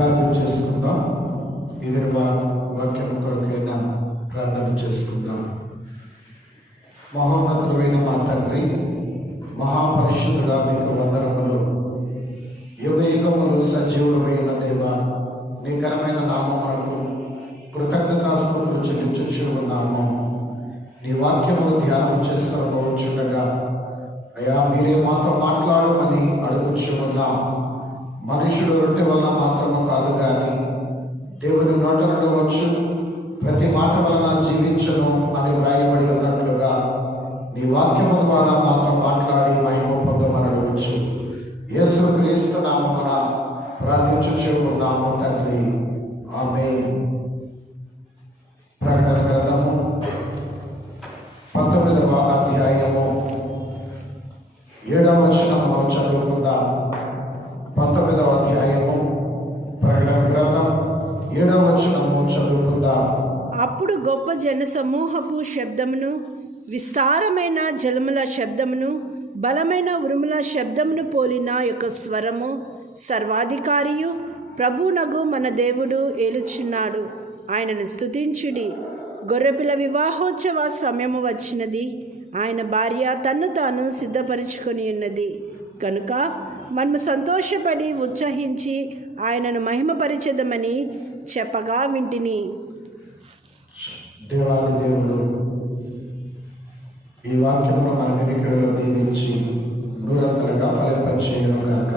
ప్రార్థన చేసుకుందాం. ఇది వాక్యం కొరకైనా ప్రార్థన చేసుకుందాం. మహోన్నతుడైన మా తండ్రి, మహాపరిశుద్ధుడా, మీకు వందనములు. యుగ యుగములు సజీవుడైన దేవ, నీ ఘనమైన నామమునకు కృతజ్ఞతాస్తుతులు చెల్లించుచు ఉన్నాము. నీ వాక్యములు ధ్యానం చేసుకోవచ్చుండగా అయ్యా, మీరే మాతో మాట్లాడమని అడుగుచు ఉన్నాం. మనుషుడు రొట్టె వలన మాత్రము కాదు కానీ దేవుని నోట నుండి వచ్చు ప్రతి మాట వలన జీవించును అని వ్రాయబడి ఉన్నట్లుగా నీ వాక్యము ద్వారా మాతో మాట్లాడి మహిమ పొందమని అడగవచ్చు. యేసుక్రీస్తు నామమున ప్రార్థించుచు ఉన్నాము తండ్రి, ఆమేన్. ప్రకటన గ్రంథము 19వ అధ్యాయము 7వ వచనములో చదువుకుందాం. 19వ అధ్యాయము ప్రకటన గ్రంథం 7వ వచనము చదువుకుందాం. అప్పుడు గొప్ప జన సమూహపు శబ్దమును, విస్తారమైన జలముల శబ్దమును, బలమైన ఉరుముల శబ్దమును పోలిన యొక్క స్వరము, సర్వాధికారియు ప్రభువునగు మన దేవుడు ఏలుచున్నాడు, ఆయనను స్తుతించుడి. గొర్రెపిల్ల వివాహోత్సవ సమయము వచ్చినది, ఆయన భార్య తన్ను తాను సిద్ధపరుచుకొని ఉన్నది. కనుక మనము సంతోషపడి ఉత్సహించి ఆయనను మహిమపరిచెదమని చెప్పగా వింటిని. దేవాది దేవుడు ఈ వాక్యమును మన వెనుకలో దీవించి నూరంతలుగా ఫలింపచేయును గాక.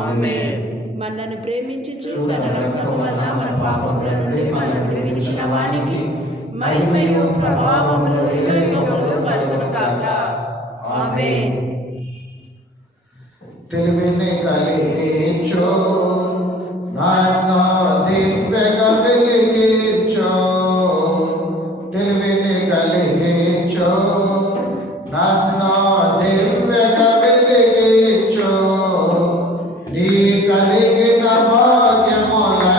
ఆమేన్. మనల్ని ప్రేమించుచు తన రక్తము వలన మన పాపముల నుండి మనల్ని విడిపించిన వానికి మహిమయు ప్రభావములు యుగయుగములు కలుగును గాక. ఆమేన్. తెలివిని కలిగించో, నన్ను దివ్యగా వెలిగించో. తెలివిని కలిగించో, నన్ను దివ్యగా వెలిగించో. నీ కలిగిన భాగ్యములన్నిటినీ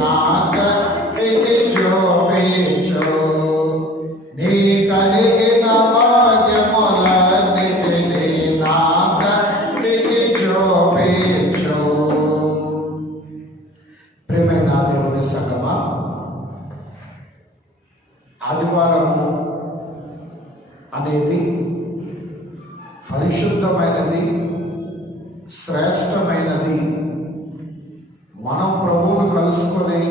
నాకంటికి చూపించు. నీ కలిగిన భాగ్యములన్నిటినీ నాకంటికి చూపించు. ప్రియమైన దేవుని సంగమా, ఆదివారము అనేది పరిశుద్ధమైనది, శ్రేష్టమైనది. మనం ప్రభువును కలుసుకొని,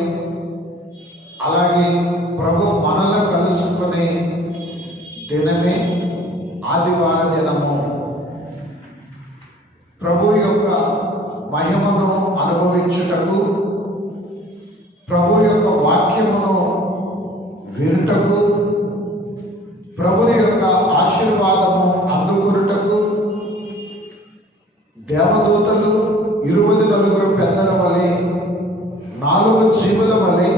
అలాగే ప్రభు మనల్ని కలుసుకునే దినమే ఆదివార దినము. ప్రభు యొక్క మహిమను అనుభవించుటకు, ప్రభు యొక్క వాక్యమును వినుటకు, ప్రభుని యొక్క ఆశీర్వాదము అందుకొనుటకు దేవదూతలు 24 పెద్దల వలె, 4 జీవుల వలె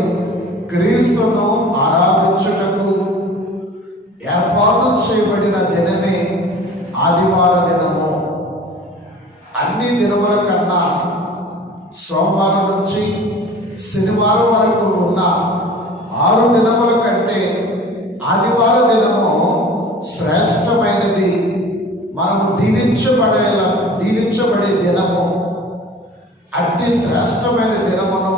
క్రీస్తును ఆరాధించుటకు ఏర్పాటు చేయబడిన దినమే ఆదివార దినము. అన్ని దినముల కన్నా సోమవారం నుంచి శనివారం వరకు ఉన్న 6 దినముల కంటే ఆదివార దినము శ్రేష్టమైనది. మనము దీవించబడే దినము. అట్టి శ్రేష్టమైన దినమును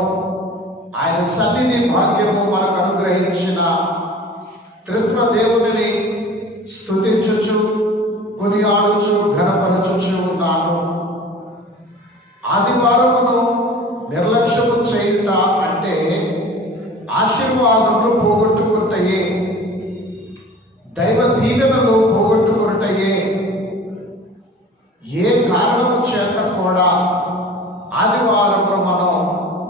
ఆయన సన్నిధి భాగ్యము మనకు అనుగ్రహించిన త్రిత్వ దేవుని స్తుతించుచు, కొనియాడుచు, ఘనపరచుచు ఉన్నాను. ఆదివారమును నిర్లక్ష్యము చేయుట అంటే ఆశీర్వాదములు పోగొట్టుకుంటాయే, దైవ దీవెనలు పోగొట్టుకుంటాయే. ఏ కారణము చేత కూడా ఆదివారమును మనం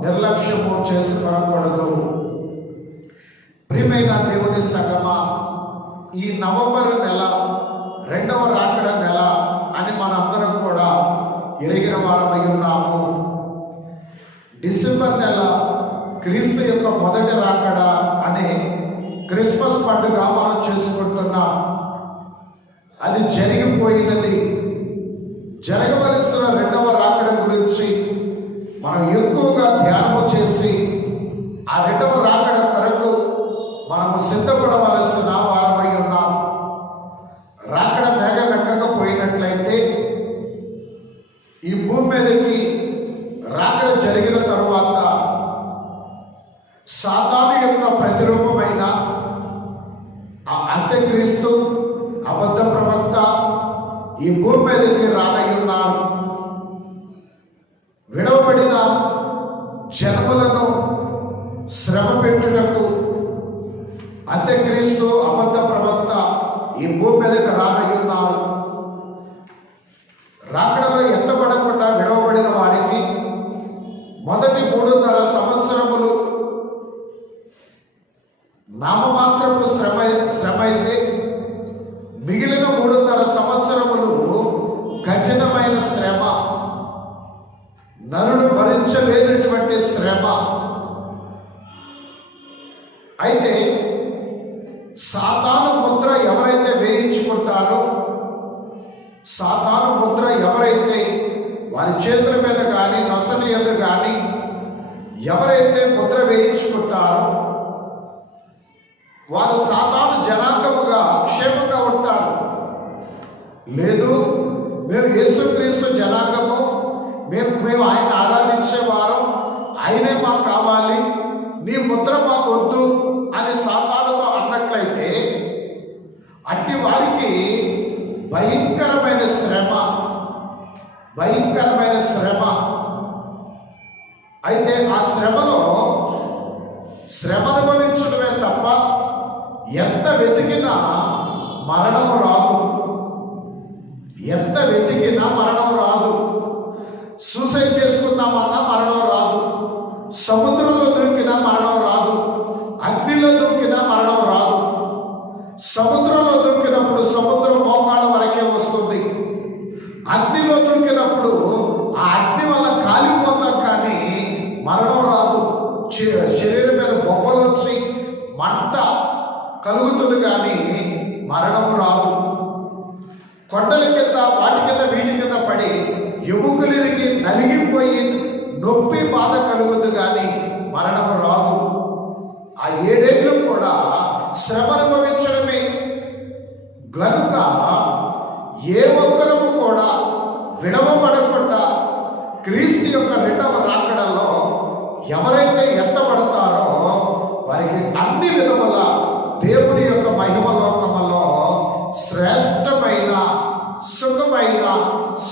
నిర్లక్ష్యము చేసుకోకూడదు. ప్రియమైన దేవుని సంగమా, ఈ నవంబర్ నెల 2వ రాకడ నెల అని మనందరం కూడా ఎరిగిన వారమై ఉన్నాము. డిసెంబర్ నెల క్రీస్తు యొక్క మొదటి రాకడ అనే క్రిస్మస్ పండుగ మనం చేసుకుంటున్నాం. అది జరిగిపోయినది. జరగవలసిన 2వ రాకడ గురించి మనం ఎక్కువగా ధ్యానము చేసి ఆ 2వ రాకడ కొరకు మనము సిద్ధపడవలసిన వారమై ఉన్నాం. రాకడ మేఘం ఎక్కకపోయినట్లయితే ఈ భూమి మీదకి రాకడ జరిగిన తరువాత సాతాను యొక్క ప్రతిరూపమైన ఆ అంత్యక్రీస్తు అబద్ధ ప్రవక్త ఈ భూమి మీదకి రానయ్యున్నారు. విడవబడిన జనములను శ్రమ పెట్టుటకు అంత్యక్రీస్తు అబద్ధ ప్రవక్త ఈ భూమి మీదకి రానయ్యున్నారు. రాకడలో ఎత్తబడకుండా విడవబడిన వారికి మొదటి 3.5 సంవత్సరములు నామమాత్రపు శ్రమ అయితే మిగిలిన 3.5 సంవత్సరములు కఠినమైన శ్రమ, నరుడు భరించలేనటువంటి శ్రమ. అయితే సాతాను ముద్ర ఎవరైతే వేయించుకుంటారో, సాతాను ముద్ర ఎవరైతే వారి చేతుల మీద కానీ నొసటి మీద కానీ ఎవరైతే ముద్ర వేయించుకుంటారో వారు సాతాను జనాంగముగా క్షేమంగా ఉంటారు. లేదు, మేము యేసుక్రీస్తు జనాంగము, మేము ఆయన ఆరాధించేవారు, ఆయనే మాకు కావాలి, నీ ముద్ర మాకు వద్దు అని సాతానుతో అన్నట్లయితే అట్టి వారికి భయంకరమైన శ్రమ, భయంకరమైన శ్రమ. అయితే ఆ శ్రమలో శ్రమ అనుభవించడమే తప్ప ఎంత వెతికినా మరణం రాదు, ఎంత వెతికినా మరణం రాదు. సూసైడ్ చేసుకుందామన్నా మరణం రాదు, సముద్రంలో దూకినా మరణం రాదు, అగ్నిలో దూకినా మరణం రాదు. సముద్రంలో దూకినప్పుడు సముద్రం మోకాళ్ళ వరకే వస్తుంది, అగ్నిలో దూకినప్పుడు ఆ అగ్ని వల్ల కాలిపోతాం కానీ మరణం రాదు. శరీరం మీద బొబ్బలు వచ్చి మంట కలుగుతుంది కానీ మరణం రాదు. కొండల కింద వాటి కింద వీటి కింద పడి ఎముకలిరిగి నలిగిపోయి నొప్పి బాధ కలుగుతుంది కానీ మరణం రాదు. ఆ 7 ఏళ్ళు కూడా శ్రమ అనుభవించడమే. గనుక ఏ ఒక్కరము కూడా విడవబడకుండా క్రీస్తు యొక్క రెండవ రాకడలో ఎవరైతే ఎత్తబడతారో వారికి అన్ని విధముల దేవుని యొక్క మహిమ లోకములో శ్రేష్టమైన సుఖమైన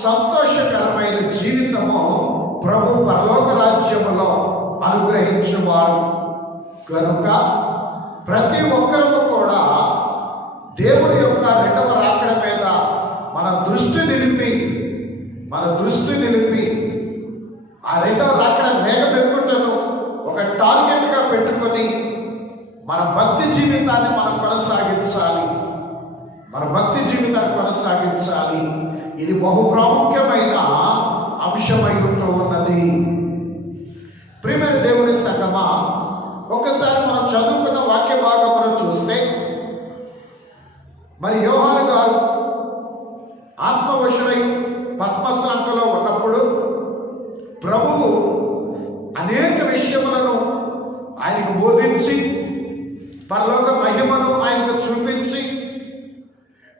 సంతోషకరమైన జీవితము ప్రభు పరలోక రాజ్యములో అనుగ్రహించువారు. కనుక ప్రతి ఒక్కరము కూడా దేవుని యొక్క రెండవ రాకడ మీద మన దృష్టి నిలిపి ఆ రెండవ రాకడ మేఘమెక్కుటను ఒక టార్గెట్గా పెట్టుకొని మన భక్తి జీవితాన్ని కొనసాగించాలి. ఇది బహు ప్రాముఖ్యమైన అంశమై ఉంటూ ఉన్నది. ప్రియమైన దేవుని సంగమా, ఒకసారి మనం చదువుకున్న వాక్య భాగమును చూస్తే, మరి యోహాను గారు ఆత్మవశుడై పద్మశాఖలో ఉన్నప్పుడు ప్రభువు అనేక విషయములను ఆయనకు బోధించి పరలోక మహిమను ఆయనకు చూపించి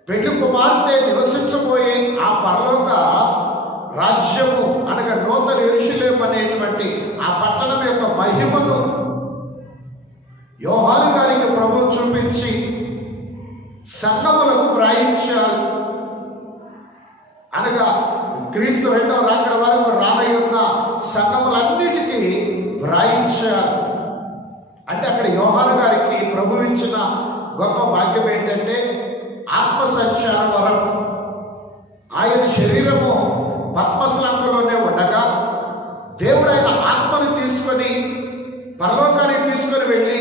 పెళ్లి కుమార్తె నివసించబోయే ఆ పరలోక రాజ్యము అనగా నూతన యెరూషలేము అనేటువంటి ఆ పట్టణం యొక్క మహిమను యోహాను గారికి ప్రభువు చూపించి సంఘములకు వ్రాయించారు. అనగా క్రీస్తు రెండవ రాకడ వరకు రానయ్యున్న సంఘములన్నిటికీ వ్రాయించారు. అంటే అక్కడ యోహాను గారికి ప్రభు ఇచ్చిన గొప్ప భాగ్యం ఏంటంటే ఆత్మ సంచార వరం. ఆయన శరీరము పద్మశాఖలోనే ఉండగా దేవుడు ఆయన ఆత్మను తీసుకొని పరలోకానికి తీసుకొని వెళ్ళి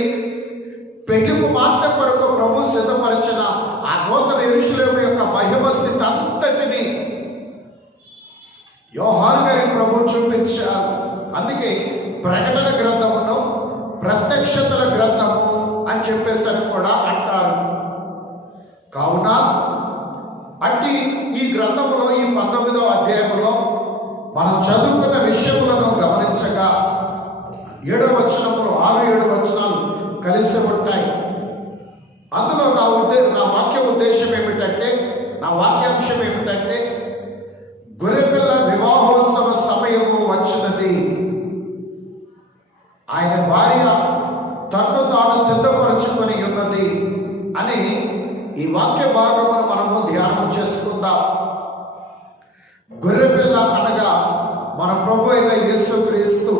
పెళ్లి కుమార్తె కొరకు ప్రభు సిద్ధపరిచిన ఆ నూతన యెరూషలేము యొక్క మహిమ స్థితి అంతటిని యోహాను గారికి ప్రభు చూపించారు. అందుకే ప్రకటన గ్రంథమును ప్రత్యక్షతల గ్రంథము అని చెప్పేసరి కూడా అంటారు. కావున అట్టి ఈ గ్రంథములో ఈ 19వ అధ్యాయంలో మనం చదువుకున్న విషయములను గమనించగా 7వ వచనములు 6-7 వచనాలు కలిసి ఉంటాయి. అందులో నా వాక్యాంశం ఏమిటంటే గొర్రెపిల్ల వివాహోత్సవ సమయము వచ్చినది. ఈ వాక్య భాగమును మనము ధ్యానం చేసుకుందాం. గొర్రెపిల్ల అనగా మన ప్రభు అయిన యేసుక్రీస్తు.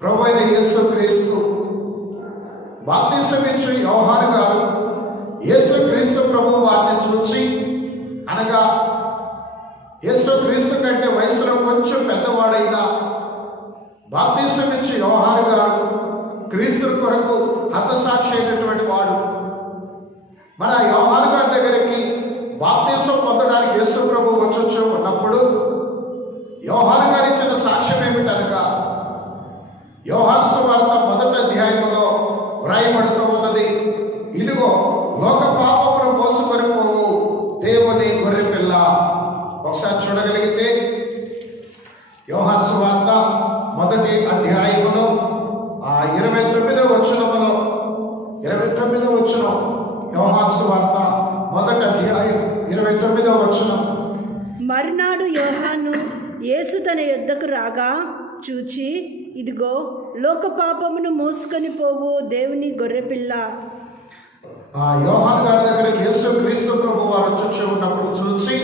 ప్రభు అయిన యేసుక్రీస్తు బాప్తిసమిచ్చు యోహాను గారు యేసుక్రీస్తు ప్రభు వారిని చూచి, అనగా యేసుక్రీస్తు కంటే వయసులో కొంచెం పెద్దవాడైన బాప్తిసమిచ్చు యోహాను గారు క్రీస్తు కొరకు హతసాక్షి అయినటువంటి వాడు. మన యోహాను గారి దగ్గరికి బాప్తిసం పొందడానికి యేసు ప్రభు వచ్చొచ్చు ఉన్నప్పుడు యోహాను గారు ఇచ్చిన సాక్ష్యం ఏమిటనగా, యోహాను సువార్త 1వ అధ్యాయంలో వ్రాయబడుతూ ఉన్నది, ఇదిగో లోక పాపమును మోసుకొని పోవు దేవుని గొర్రెపిల్ల. ఒకసారి చూడగలిగితే యోహాను సువార్త 1వ అధ్యాయములో 29వ వచనములో 29వ వచనం, యోహాను సువార్త 1వ అధ్యాయం 29వ వచనం. మరునాడు యోహాను యేసు తన యొద్దకు రాగా చూచి, ఇదిగో లోక పాపమును మోసుకొని పోవు దేవుని గొర్రెపిల్ల. యోహాను గారి దగ్గరికి యేసు క్రీస్తు ప్రభు వారు చూచి ఉన్నప్పుడు చూసి,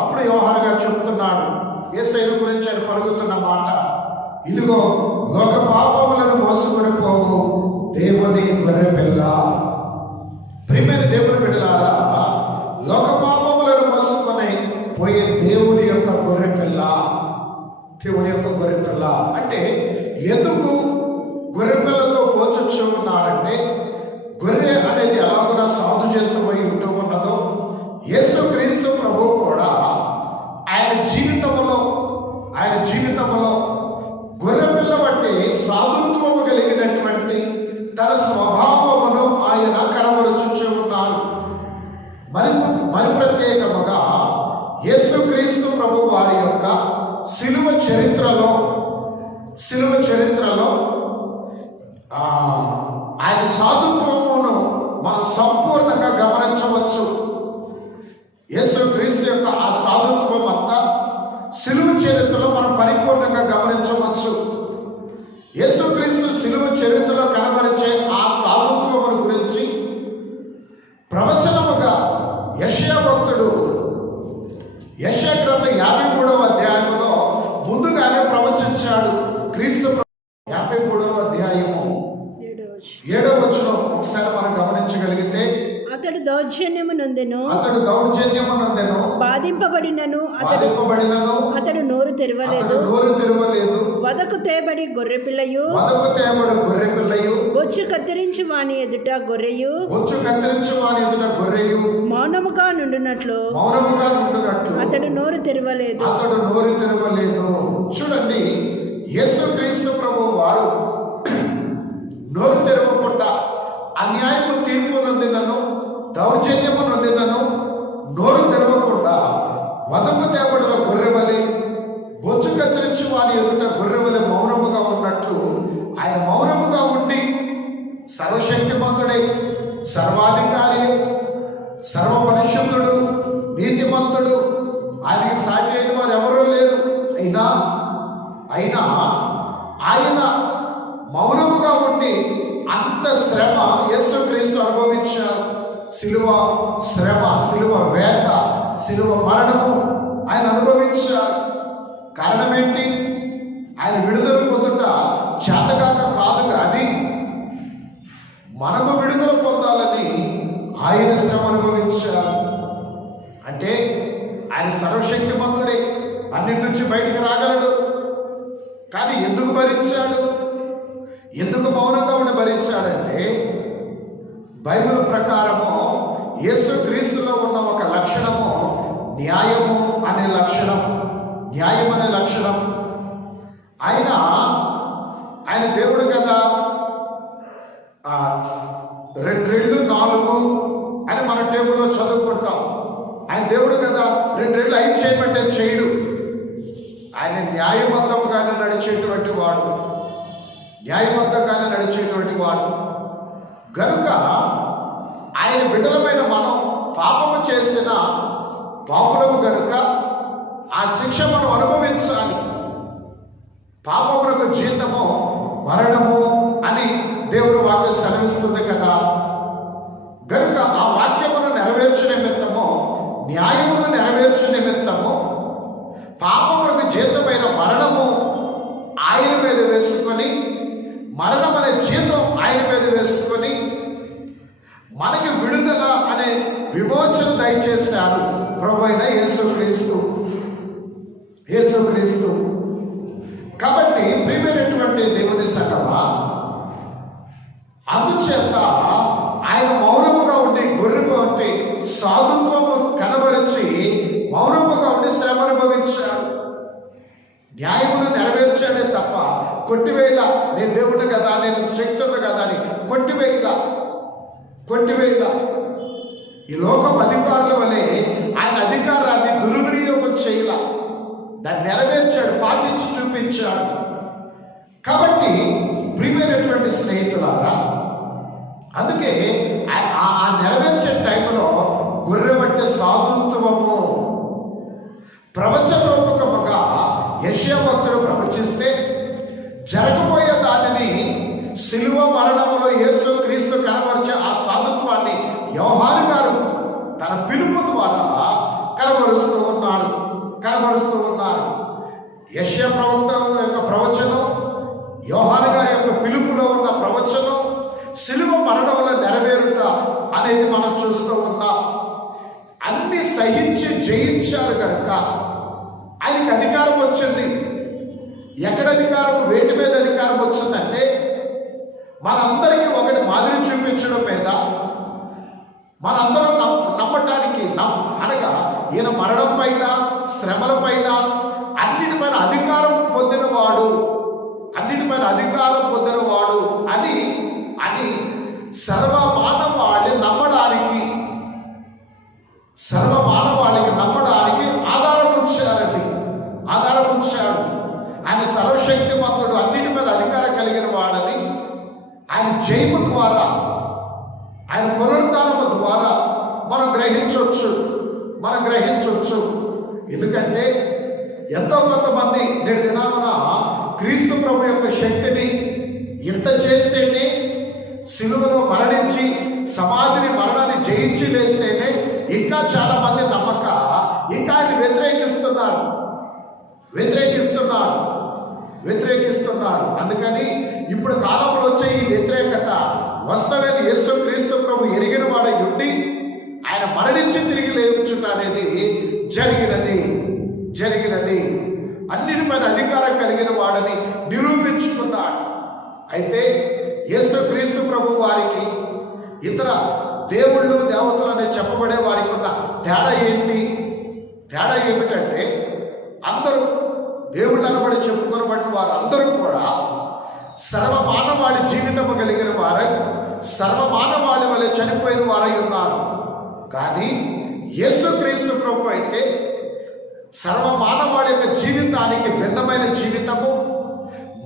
అప్పుడు యోహాను గారు చెప్తున్నాడు, యేసయ్య గురించి ఆయన పలుకుతున్న మాట, ఇదిగో లోక పాపములను మోసుకొని పోవు దేవుని గొర్రెపిల్ల. ప్రియమైన దేవుని బిడ్డలారా, లోక పాపములను మోసుకొని పోయే దేవుని యొక్క గొర్రెపిల్ల. దేవుని యొక్క గొర్రెపిల్ల అంటే ఎందుకు గొర్రెపిల్లతో పోచొచ్చు ఉన్నారంటే, గొర్రె అనేది ఎలాగున సాధు జంతువు అయి ఉంటూ ఉన్నదో, యేసుక్రీస్తు ప్రభు కూడా ఆయన జీవితంలో గొర్రెపిల్ల బట్టి సాధుత్వము కలిగినటువంటి తన స్వభావమును ఆయన కనబరుచుచూ ఉన్నారు. మరి ప్రత్యేకముగా యేసుక్రీస్తు ప్రభు వారి యొక్క శిలువ చరిత్రలో ఆయన సాధుత్వమును మనం సంపూర్ణంగా గమనించవచ్చు. యేసుక్రీస్తు యొక్క ఆ సాధుత్వం అంతా శిలువ చరిత్రలో మనం పరిపూర్ణంగా గమనించవచ్చు. యేసుక్రీస్తు శిలువ చరిత్రలో కనబరిచే ఆ సాధుత్వమును గురించి ప్రవచనముగా యెషయా భక్తుడు యెషయా గ్రంథం 53వ అధ్యాయంలో ముందుగానే ప్రవచించాడు. క్రీస్తు 53వ అధ్యాయము 7వ వచనం ఒకసారి మనం గమనించగలిగితే, అతడు దౌర్జన్యము నొందెను, బాధింపబడినను అతడు నోరు తెరవలేదు. వదకు తేబడి గొర్రెపిల్లయు బొచ్చు కత్తిరించి వాని ఎదుట గొర్రెయు మౌనముగా నుండునట్లు అతడు నోరు తెరవలేదు. చూడండి, యేసుక్రీస్తు ప్రభు వారు నోరు తెరవకుండా అన్యాయము తీర్పు నొందినను, దౌర్జన్యము నొందినను నోరు తెరవకుండా వదకు తేబడిన గొర్రెవలే, బొచ్చు కత్తిరించి వారి ఎదుట గొర్రెవలే మౌనముగా ఉన్నట్లు ఆయన మౌనముగా ఉండి సర్వశక్తిమంతుడై, సర్వాధికారి, సర్వపరిశుద్ధుడు, నీతిమంతుడు, ఆయనకి సాటి అయిన వారు ఎవరూ లేరు. అయినా ఆయన మౌనముగా ఉండి అంత శ్రమ యేసుక్రీస్తు అనుభవించారు. శిలువ శ్రమ, శిలువ వేద, శిలువ మరణము ఆయన అనుభవించారు. కారణం ఏంటి? ఆయన విడుదల పొందుట చేతగాక కాదు, కానీ మనము విడుదల పొందాలని ఆయన శ్రమ అనుభవించారు. అంటే ఆయన సర్వశక్తిమంతుడే, అన్నిటి నుంచి బయటికి రాగలడు. కానీ ఎందుకు భరించాడు? ఎందుకు మౌనంగా ఉండి భరించాడంటే, బైబిల్ ప్రకారము యేసుక్రీస్తులో ఉన్న ఒక లక్షణము న్యాయం అనే లక్షణం. ఆయన దేవుడు కదా. 2 4 అని మన టేబుల్లో చదువుకుంటాం. ఆయన దేవుడు కదా, 2 5 చేయమంటే చేయడు. ఆయన న్యాయబద్ధంగానే నడిచేటువంటి వాడు. గనుక ఆయన బిడ్డలమైన మనం పాపము చేసిన పాపులము గనుక ఆ శిక్ష మనం అనుభవించాలి. పాపములకు జీతము మరణము అని దేవుడు వాక్యం సెలవిస్తుంది కదా. గనుక ఆ న్యాయమును నెరవేర్చు నిమిత్తము పాపములకు జీతమైన మరణము ఆయన మీద వేసుకొని, మరణం అనే జీతం ఆయన మీద వేసుకొని మనకి విడుదల అనే విమోచన దయచేశారు ప్రభువైన యేసుక్రీస్తు. యేసుక్రీస్తు. కాబట్టి ప్రియమైనటువంటి దేవుని సంగమా, అందుచేత ఆయన మౌనముగా ఉండి గొర్రెము వంటి సాధుత్వము కనబరిచి మౌనముగా ఉండి శ్రమ అనుభవించాడు. న్యాయమును నెరవేర్చాడే తప్ప కొట్టివేయలా, నేను దేవుడు కదా, నేను శక్తి ఉంది కదా అని కొట్టివేయలా. ఈ లోకం అధికారుల వలె ఆయన అధికారాన్ని దుర్వినియోగం చేయలా, దాన్ని నెరవేర్చాడు, పాటించి చూపించాడు. కాబట్టి ప్రియమైనటువంటి స్నేహితులారా, అందుకే ఆ నెరవేర్చే టైంలో గొర్రె వంటి సాధుత్వము ప్రవచన రూపకముగా యెషయా భక్తుడు ప్రవచిస్తే జరగబోయే దానిని శిలువ మరణములో యేసు క్రీస్తు కనబరిచే ఆ సాధుత్వాన్ని యోహాను గారు తన పిలుపు ద్వారా కనబరుస్తూ ఉన్నారు. యెషయా ప్రవక్త యొక్క ప్రవచనం, యోహాను గారి యొక్క పిలుపులో ఉన్న ప్రవచనం, శిలువ మరణంలో నెరవేరుట అనేది మనం చూస్తూ ఉన్నాం. అన్ని సహించి జయించారు కనుక ఆయనకి అధికారం వచ్చింది. ఎక్కడ అధికారం, వేటి మీద అధికారం వచ్చిందంటే మనందరికీ ఒకటి మాదిరి చూపించడం మీద, మనందరం నమ్మటానికి అనగా ఈయన మరణం పైన, శ్రమల పైన, అన్నిటిపైన అధికారం పొందినవాడు అని సర్వమానవాళికి నమ్మడానికి ఆధారం ఉంచాడు. ఆయన సర్వశక్తిమంతుడు, అన్నిటి మీద అధికారం కలిగిన వాడని ఆయన జయము ద్వారా, ఆయన పునరుద్ధానము ద్వారా మనం గ్రహించవచ్చు. ఎందుకంటే ఎంతో కొంతమంది నేటి దినామున క్రీస్తు ప్రభు యొక్క శక్తిని ఇంత చేస్తేనే, శిలువలో మరణించి సమాధిని మరణాన్ని జయించి లేస్తేనే ఇంకా చాలా మంది నమ్మక ఇంకా ఆయన వ్యతిరేకిస్తున్నారు. అందుకని ఇప్పుడు కాలంలో వచ్చే ఈ వ్యతిరేకత వాస్తవాన్ని యేసు క్రీస్తు ప్రభు ఎరిగిన వాడై ఉండి ఆయన మరణించి తిరిగి లేచుట అనేది జరిగినది. అన్నిటిపైన అధికారం కలిగిన వాడని నిరూపించుకున్నాడు. అయితే యేసు క్రీస్తు ప్రభు వారికి ఇతర దేవుళ్ళు, దేవతలు అని చెప్పబడే వారికి ఉన్న తేడా ఏమిటంటే అందరూ దేవుళ్ళు అనబడి చెప్పుకొనబడిన వారు అందరూ కూడా సర్వమానవాళి జీవితము కలిగిన వారై, సర్వమానవాళి వలె చనిపోయిన వారై ఉన్నారు. కానీ యేసుక్రీస్తు ప్రభు అయితే సర్వమానవాళి యొక్క జీవితానికి భిన్నమైన జీవితము,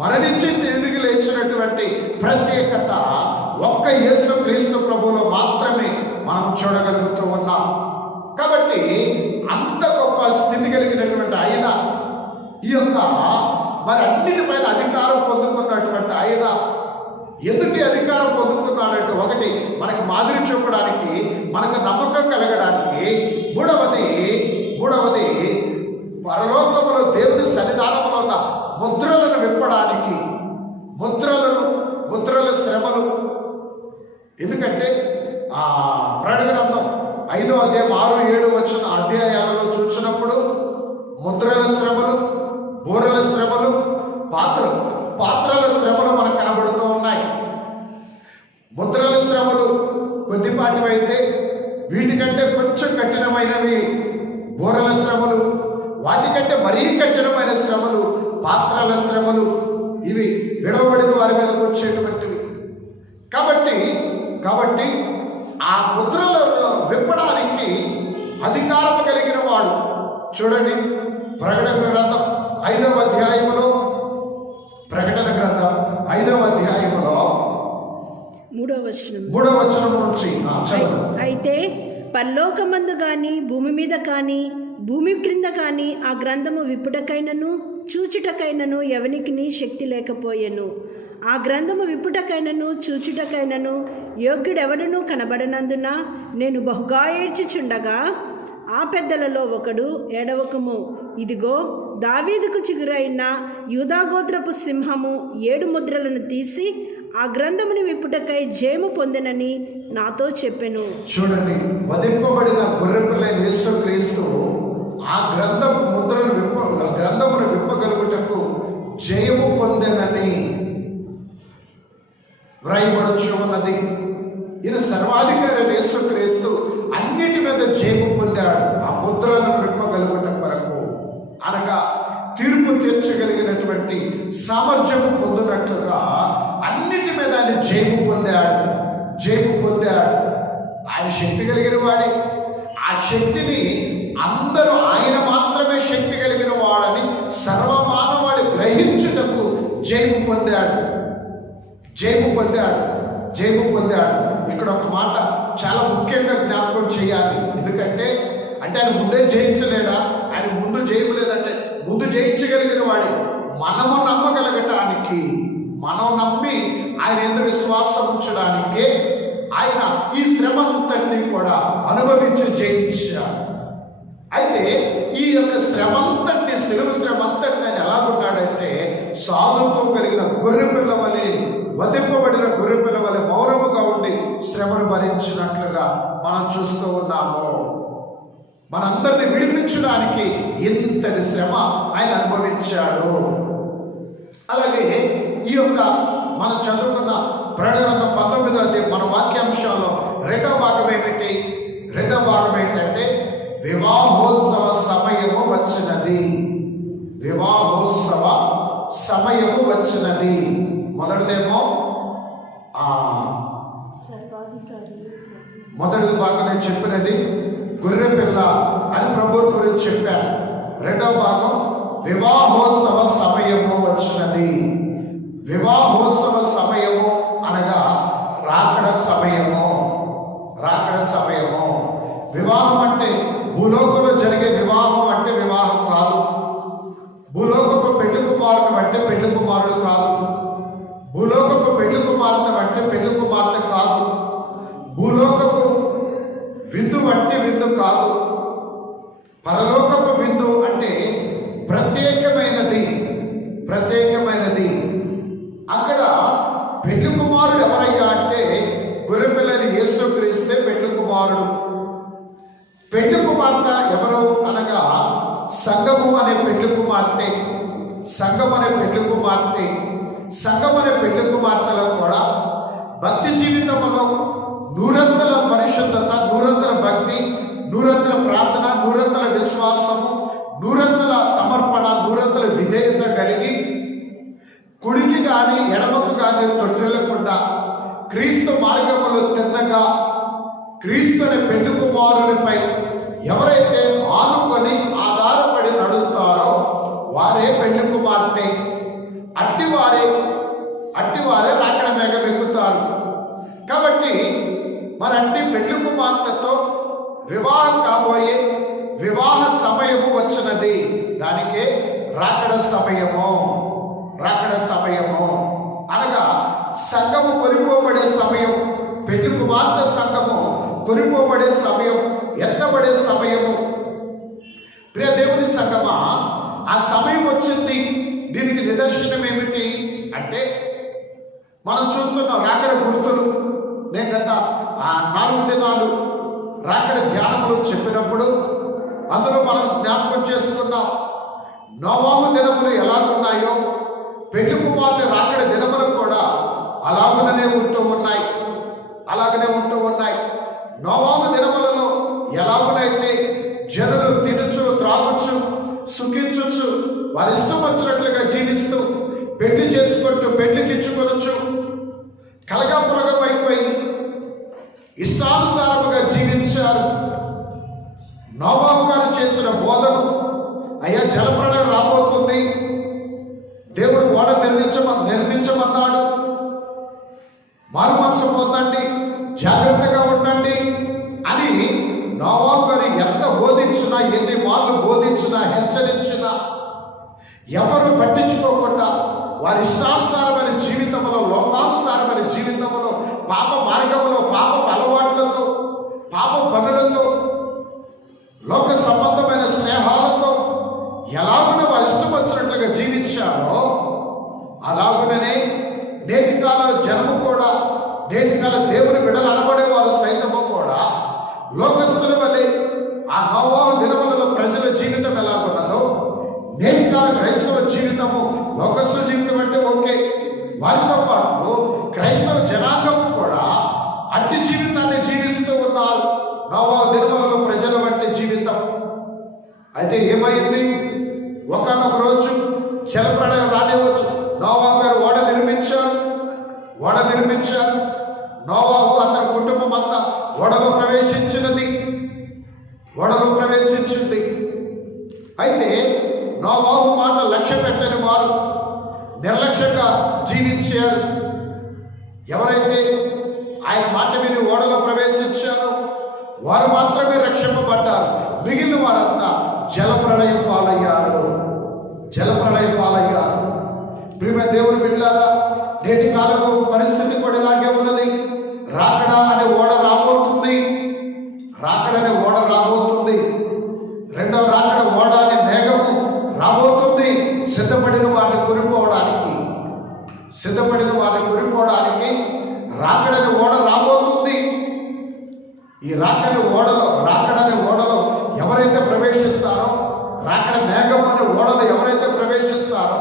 మరణించి తిరిగి లేచినటువంటి ప్రత్యేకత ఒక్క యేసుక్రీస్తు ప్రభువులో మాత్రమే మనం చూడగలుగుతూ ఉన్నాం. కాబట్టి అంత గొప్ప స్థితి కలిగినటువంటి ఆయన, ఈ యొక్క మరి అన్నిటిపైన అధికారం పొందుకున్నటువంటి ఆయన ఎందుకు అధికారం పొందుకున్నాడంటే, ఒకటి మనకి మాదిరి చూపడానికి, మనకు నమ్మకం కలగడానికి, మూడవది పరలోకములో దేవుని సన్నిధానంలో ఉన్న ముద్రలను విప్పడానికి, ముద్రల శ్రమలు. ఎందుకంటే ప్రకటన గ్రంథం 5వ అధ్యాయం 6, 7 వచ్చిన అధ్యాయాలలో చూసినప్పుడు ముద్రల శ్రమలు, బూరల శ్రమలు, పాత్రల శ్రమలు మనకు కనబడుతూ ఉన్నాయి. ముద్రల శ్రమలు కొద్దిపాటివైతే వీటికంటే కొంచెం కఠినమైనవి బూరల శ్రమలు, వాటికంటే మరీ కఠినమైన శ్రమలు పాత్రల శ్రమలు. ఇవి విడవబడిన వారి మీదకు వచ్చేటువంటివి. కాబట్టి ఆ ముద్రలను విప్పడానికి అధికారం కలిగిన వాడు. చూడండి, ప్రకటన గ్రంథం 5వ అధ్యాయములో 3వ వచనం నుంచి అయితే పరలోకమందు గాని, భూమి మీద కాని, భూమి క్రింద కాని ఆ గ్రంథము విప్పుటకైనను చూచుటకైనను ఎవనికి శక్తి లేకపోయెను. ఆ గ్రంథము విప్పుటకైనను చూచుటకైనను యోగ్యుడెవడను కనబడనందున నేను బహుగా ఏడ్చుచుండగా ఆ పెద్దలలో ఒకడు, ఏడవకము, ఇదిగో దావీదుకు చిగురైన యూదాగోత్రపు సింహము 7 ముద్రలను తీసి ఆ గ్రంథముని విప్పుటకై జయము పొందెనని నాతో చెప్పెను. చూడండి, వధింపబడిన గొర్రెపిల్లైన యేసుక్రీస్తు ఆ గ్రంథమును విప్పగలుగుటకు జయము పొందెనని వ్రాయబడుచు ఉన్నది. ఈయన సర్వాధికారి యేసుక్రీస్తు అన్నిటి మీద జయము పొందాడు. ఆ ముద్రలను విప్పగలుగుట కొరకు, అనగా తీర్పు తీర్చగలిగినటువంటి సామర్థ్యము పొందినట్లుగా అన్నిటి మీద ఆయన జయము పొందాడు. ఆయన శక్తి కలిగిన వాడే. ఆ శక్తిని అందరూ ఆయన మాత్రమే శక్తి కలిగిన వాడని సర్వమానవాడి గ్రహించుటకు జయము పొందాడు. ఇక్కడ ఒక మాట చాలా ముఖ్యంగా జ్ఞాపకం చేయాలి. ఎందుకంటే ఆయన ముందే జయించలేడా? ఆయన ముందు జయము లేదంటే ముందు జయించగలిగిన వాడే. మనము నమ్మగలగటానికి, మనం నమ్మి ఆయన ఎందుకు విశ్వాసం ఉంచడానికే ఆయన ఈ శ్రమ అంతటినీ కూడా అనుభవించి జయించాడు. అయితే ఈ యొక్క శ్రమంతటిని, సిలువ శ్రమంతటిని ఆయన ఎలాగున్నాడంటే సాధుత్వం కలిగిన గొర్రెపిల్ల వలె, వధింపబడిన గొర్రెపిల్ల వలె మౌనముగా ఉండి శ్రమను భరించినట్లుగా మనం చూస్తూ ఉన్నాము. మనందరినీ విడిపించడానికి ఇంతటి శ్రమ ఆయన అనుభవించాడు. అలాగే ఈ యొక్క మనం చదువుకున్న ప్రకటన 19 మన వాక్యాంశంలో రెండవ భాగం ఏంటంటే వివాహోత్సవ సమయము వచ్చినది. మొదటిదేమో మొదటి భాగం నేను చెప్పినది గొర్రెపిల్ల అని ప్రభువు గురించి చెప్పాను. రెండవ భాగం వివాహోత్సవ సమయము వచ్చినది. వివాహోత్సవ సమయము అనగా రాకడ సమయము. వివాహం అంటే భూలోకంలో జరిగే వివాహం అంటే వివాహం కాదు. భూలోకపు పెళ్లి కుమారుడు అంటే పెళ్లి కుమారుడు కాదు. భూలోకపు పెళ్లి కుమార్తె అంటే పెళ్లి కుమార్తె కాదు. భూలోకపు విందు అంటే విందు కాదు. పరలోకపు విందు అంటే ప్రత్యేకమైనది. అక్కడ పెళ్లి కుమారుడు ఎవరయ్యా అంటే గొర్రెపిల్లని యేసుక్రీస్తే పెళ్లి కుమారుడు. పెళ్లి కుమార్తె ఎవరు అనగా సంఘము అనే పెళ్లి కుమార్తె. సంఘం అనే పెళ్లి కుమార్తెలో కూడా భక్తి జీవితంలో నూరంతల పరిశుద్ధత, నూరంతల భక్తి, నూరంతల ప్రార్థన, నూరంతల విశ్వాసము, నూరంతల సమర్పణ, నూరంతల విధేయత కలిగి కుడికి కానీ ఎడమకు కానీ తొట్టిల్లకుండా క్రీస్తు మార్గములు తిన్నగా క్రీస్తు అనే పెళ్లి కుమారునిపై ఎవరైతే ఆనుకొని ఆధారపడి నడుస్తారో వారే పెళ్లి కుమార్తె. అట్టివారే రాకడ మేఘం ఎక్కుతారు. కాబట్టి అట్టి పెళ్లి కుమార్తెతో వివాహం కాబోయే వివాహ సమయము వచ్చినది. దానికే రాకడ సమయము అనగా సంఘము కొనిపోబడే సమయం. పెళ్లి కుమార్తె సంఘము కొనిపోబడే సమయం, ఎత్తబడే సమయము. ప్రియ దేవుని సంఘమా, ఆ సమయం వచ్చింది. దీనికి నిదర్శనం ఏమిటి అంటే మనం చూస్తున్నాం రాకడ గుర్తులు. నేను గత 4 దినాలు రాకడ ధ్యానములు చెప్పినప్పుడు అందులో మనం జ్ఞాపకం చేసుకున్నాం. నోవాహు దినములు ఎలాగున్నాయో పెళ్లి కుమార్తె రాకడ దినములు కూడా అలాగనే ఉంటూ ఉన్నాయి. నోవాహు దినములలో ఎలాగునైతే జనులు తినచ్చు, త్రాగొచ్చు, సుఖించొచ్చు, వారి ఇష్టం వచ్చినట్లుగా జీవిస్తూ పెళ్లి చేసుకుంటూ పెళ్లికిచ్చుకొనొచ్చు, కలగాపులగమైపోయి ఇష్టానుసారముగా జీవించారు. నోవాహు గారు చేసిన బోధను, అయ్యా జలప్రళయం రాబోతుంది, దేవుడు ఓడ నిర్మించమన్నాడు, మారుమనసు పొందండి, జాగ్రత్తగా ఉండండి అని నోవాహు గారు ఎంత బోధించినా, ఎన్ని మార్లు బోధించినా, హెచ్చరించినా ఎవరు పట్టించుకోకుండా వారి ఇష్టానుసారమైన జీవితంలో, లోకానుసారమైన జీవితంలో, పాప మార్గంలో, పాప అలవాట్లతో, పాప పనులతో లోక సంబంధమైన స్నేహాలతో ఎలాగున వారు ఇష్టం వచ్చినట్లుగా జీవించారో అలాగుననే నేటి కాల జనము కూడా, నేటి కాల దేవుని బిడ్డలు అనబడే వారు సైతము కూడా లోకస్తుల వలె ఆ నోవాహు దినములలో ప్రజల జీవితం ఎలాగున్నదో నేటి కాల క్రైస్తవ జీవితము, లోకస్తుల జీవితం అంటే ఓకే, వారితో పాటు క్రైస్తవ జనాంగము కూడా అట్టి జీవితాన్ని జీవిస్తూ ఉన్నారు. నోవాహు దినములలో ప్రజల వంటి జీవితం. అయితే ఏమైంది? ఒకనొక రోజు జలప్రళయం రానివచ్చు. నోవాహు గారు ఓడ నిర్మించారు. నోవాహు అతని కుటుంబం అంతా ఓడలో ప్రవేశించింది. అయితే నోవాహు మాట లక్ష్య పెట్టని వారు నిర్లక్ష్యంగా జీవించారు. ఎవరైతే ఆయన మాట విని ఓడలో ప్రవేశించారో వారు మాత్రమే రక్షింపబడ్డారు. మిగిలిన వారంతా జలప్రళయం పాలయ్యారు. ప్రియమైన దేవుని బిడ్డలారా, నేటి కాలపు పరిస్థితి కూడా ఇలాగే ఉన్నది. రాకడ అనే ఓడ రాబోతుంది. రెండవ రాకడ ఓడ అనే మేఘము రాబోతుంది. సిద్ధపడిన వారిని కొనిపోవడానికి రాకడని ఓడ రాబోతుంది. ఈ రాకడని ఓడలో ఎవరైతే ప్రవేశిస్తారో, రాకడ మేఘం అనే ఓడలో ఎవరైతే ప్రవేశిస్తారో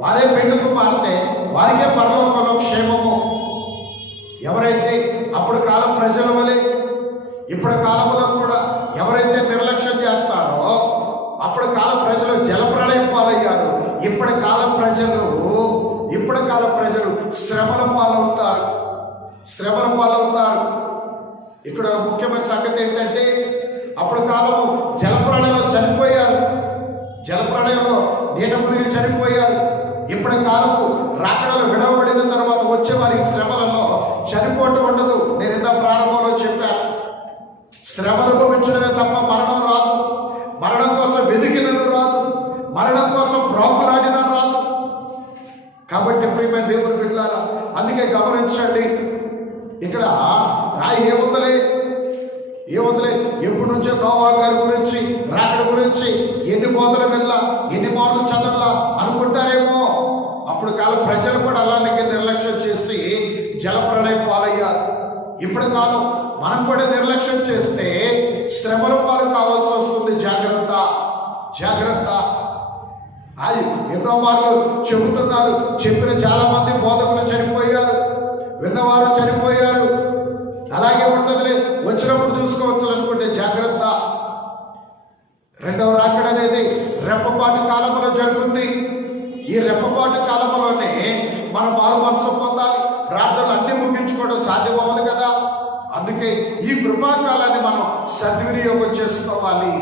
వారే పెండు కుమార్తె, వారికే పరలోకంలో క్షేమము. ఎవరైతే అప్పుడు కాలం ప్రజల వలె ఇప్పుడు కాలంలో కూడా ఎవరైతే నిర్లక్ష్యం చేస్తారో అప్పుడు కాలం ప్రజలు జలప్రళయం పాలయ్యారు. ఇప్పుడు కాలం ప్రజలు శ్రమల పాలవుతారు. ఇక్కడ ముఖ్యమైన సంగతి ఏంటంటే అప్పుడు కాలము జలప్రళయంలో నీట మునిగి చనిపోయారు. ఇప్పుడు కాలము రాకడలు విడవబడిన తర్వాత వచ్చే వారికి శ్రమలలో చనిపోవటం ఉండదు. నేను ఇంత ప్రారంభంలో చెప్పాను, శ్రమను అనుభవించడమే తప్ప మరణం రాదు. మరణం కోసం వెతికినను రాదు, మరణం కోసం ప్రాకులాడిన రాదు. కాబట్టి ప్రియమైన దేవుని బిడ్డలారా, అందుకే గమనించండి, ఇక్కడ ఏముందలే ఎప్పటి నుంచో నోవాహు గారి గురించి, రాకడ గురించి ఎన్ని బోధలు వినలా, ఎన్ని మార్లు చదవలా అనుకుంటారేమో. అప్పుడు కాలం ప్రజలు కూడా అలానే నిర్లక్ష్యం చేసి జలప్రళయం పాలయ్యారు. ఇప్పుడు కాలం మనం కూడా నిర్లక్ష్యం చేస్తే శ్రమల పాలు కావాల్సి వస్తుంది. జాగ్రత్త. ఎన్నో మార్లు చెబుతున్నారు. చెప్పిన చాలా మంది బోధకులు చనిపోయారు, విన్నవారు చనిపోయారు. అలాగే ఉంటుందిలే, వచ్చినప్పుడు చూసుకోవచ్చు అనుకుంటే జాగ్రత్త. రెండవ రాకడ అనేది రెప్పపాటు కాలంలో జరుగుతుంది. ఈ రెప్పపాటు కాలంలోనే మనం మారు మనసు పొందాలి. ప్రార్థనలు అన్ని ముగించుకోవడం సాధ్యమవ్వదు కదా. అందుకే ఈ కృపాకాలాన్ని మనం సద్వినియోగం చేసుకోవాలి.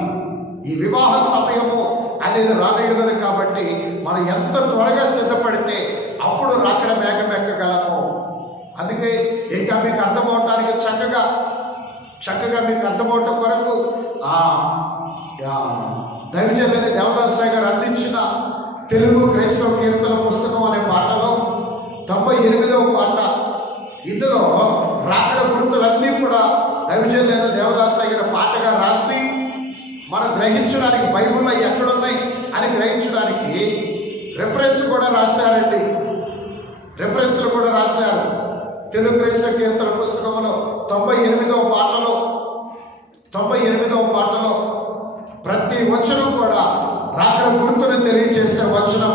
ఈ వివాహ సమయము అనేది రానయ్యున్నది కాబట్టి మనం ఎంత త్వరగా సిద్ధపడితే అప్పుడు రాకడ మేఘం ఎక్కగలము. అందుకే ఇంకా మీకు అర్థమవటానికి చక్కగా మీకు అర్థమవటం కొరకు దైవజనుని దేవదాస్ గారు అందించిన తెలుగు క్రైస్తవ కీర్తన పుస్తకం అనే పాటలో 98వ పాట, ఇందులో రాకడ గుర్తులన్నీ కూడా దైవజనులైన దేవదాస్ గారి పాటగా రాసి మనం గ్రహించడానికి, బైబిల్లో ఎక్కడున్నాయి అని గ్రహించడానికి రెఫరెన్స్లు కూడా రాశారు. తెలుగు క్రైస్తవ కీర్తన పుస్తకంలో 98వ పాటలో ప్రతి వచనం కూడా రాకడ గుర్తును తెలియజేసే వచనం.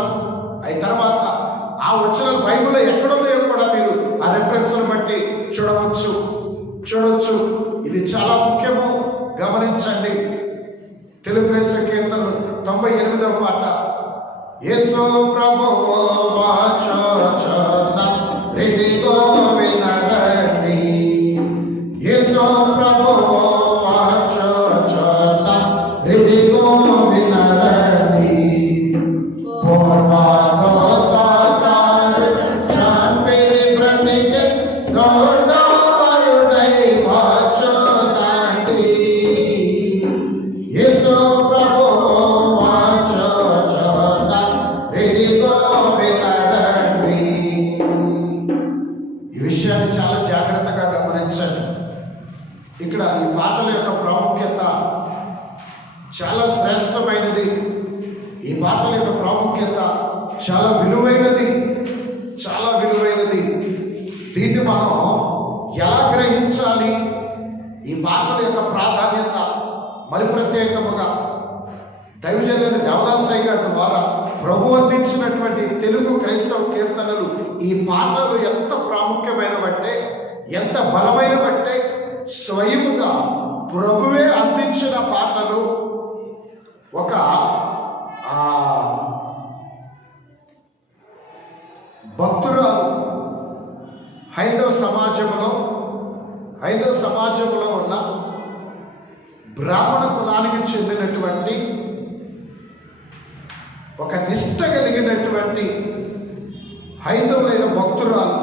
అయిన తర్వాత ఆ వచనం బైబిల్లో ఎక్కడున్నాయో కూడా మీరు ఆ రెఫరెన్స్ను బట్టి చూడవచ్చు. ఇది చాలా ముఖ్యము, గమనించండి. తెలుగు క్రైస్తవ కీర్తనలు 98వ పాట. యేసు ప్రభువో వాచన హృదిగో వినరండి, యేసు ప్రభువో వాచన హృదిగో వినరండి. చాలా జాగ్రత్తగా గమనించండి. ఇక్కడ ఈ పాటల యొక్క ప్రాముఖ్యత ఈ పాటల యొక్క ప్రాముఖ్యత చాలా విలువైనది, చాలా విలువైనది. దీన్ని మనం ఎలా గ్రహించాలి? ఈ పాటల యొక్క ప్రాధాన్యత మరి ప్రత్యేకముగా దైవజనులైన దేవదాసయ్య గారి ద్వారా ప్రభు అందించినటువంటి తెలుగు క్రైస్తవ కీర్తనలు, ఈ పాటలు ఎంత ప్రాముఖ్యమైనవంటే, ఎంత బలమైనవంటే, స్వయముగా ప్రభువే అందించిన పాటలు. ఒక భక్తురాలు హైందవ సమాజంలో ఉన్న బ్రాహ్మణ కులానికి చెందినటువంటి ఒక నిష్ట కలిగినటువంటి హైందవులైన భక్తురాలు,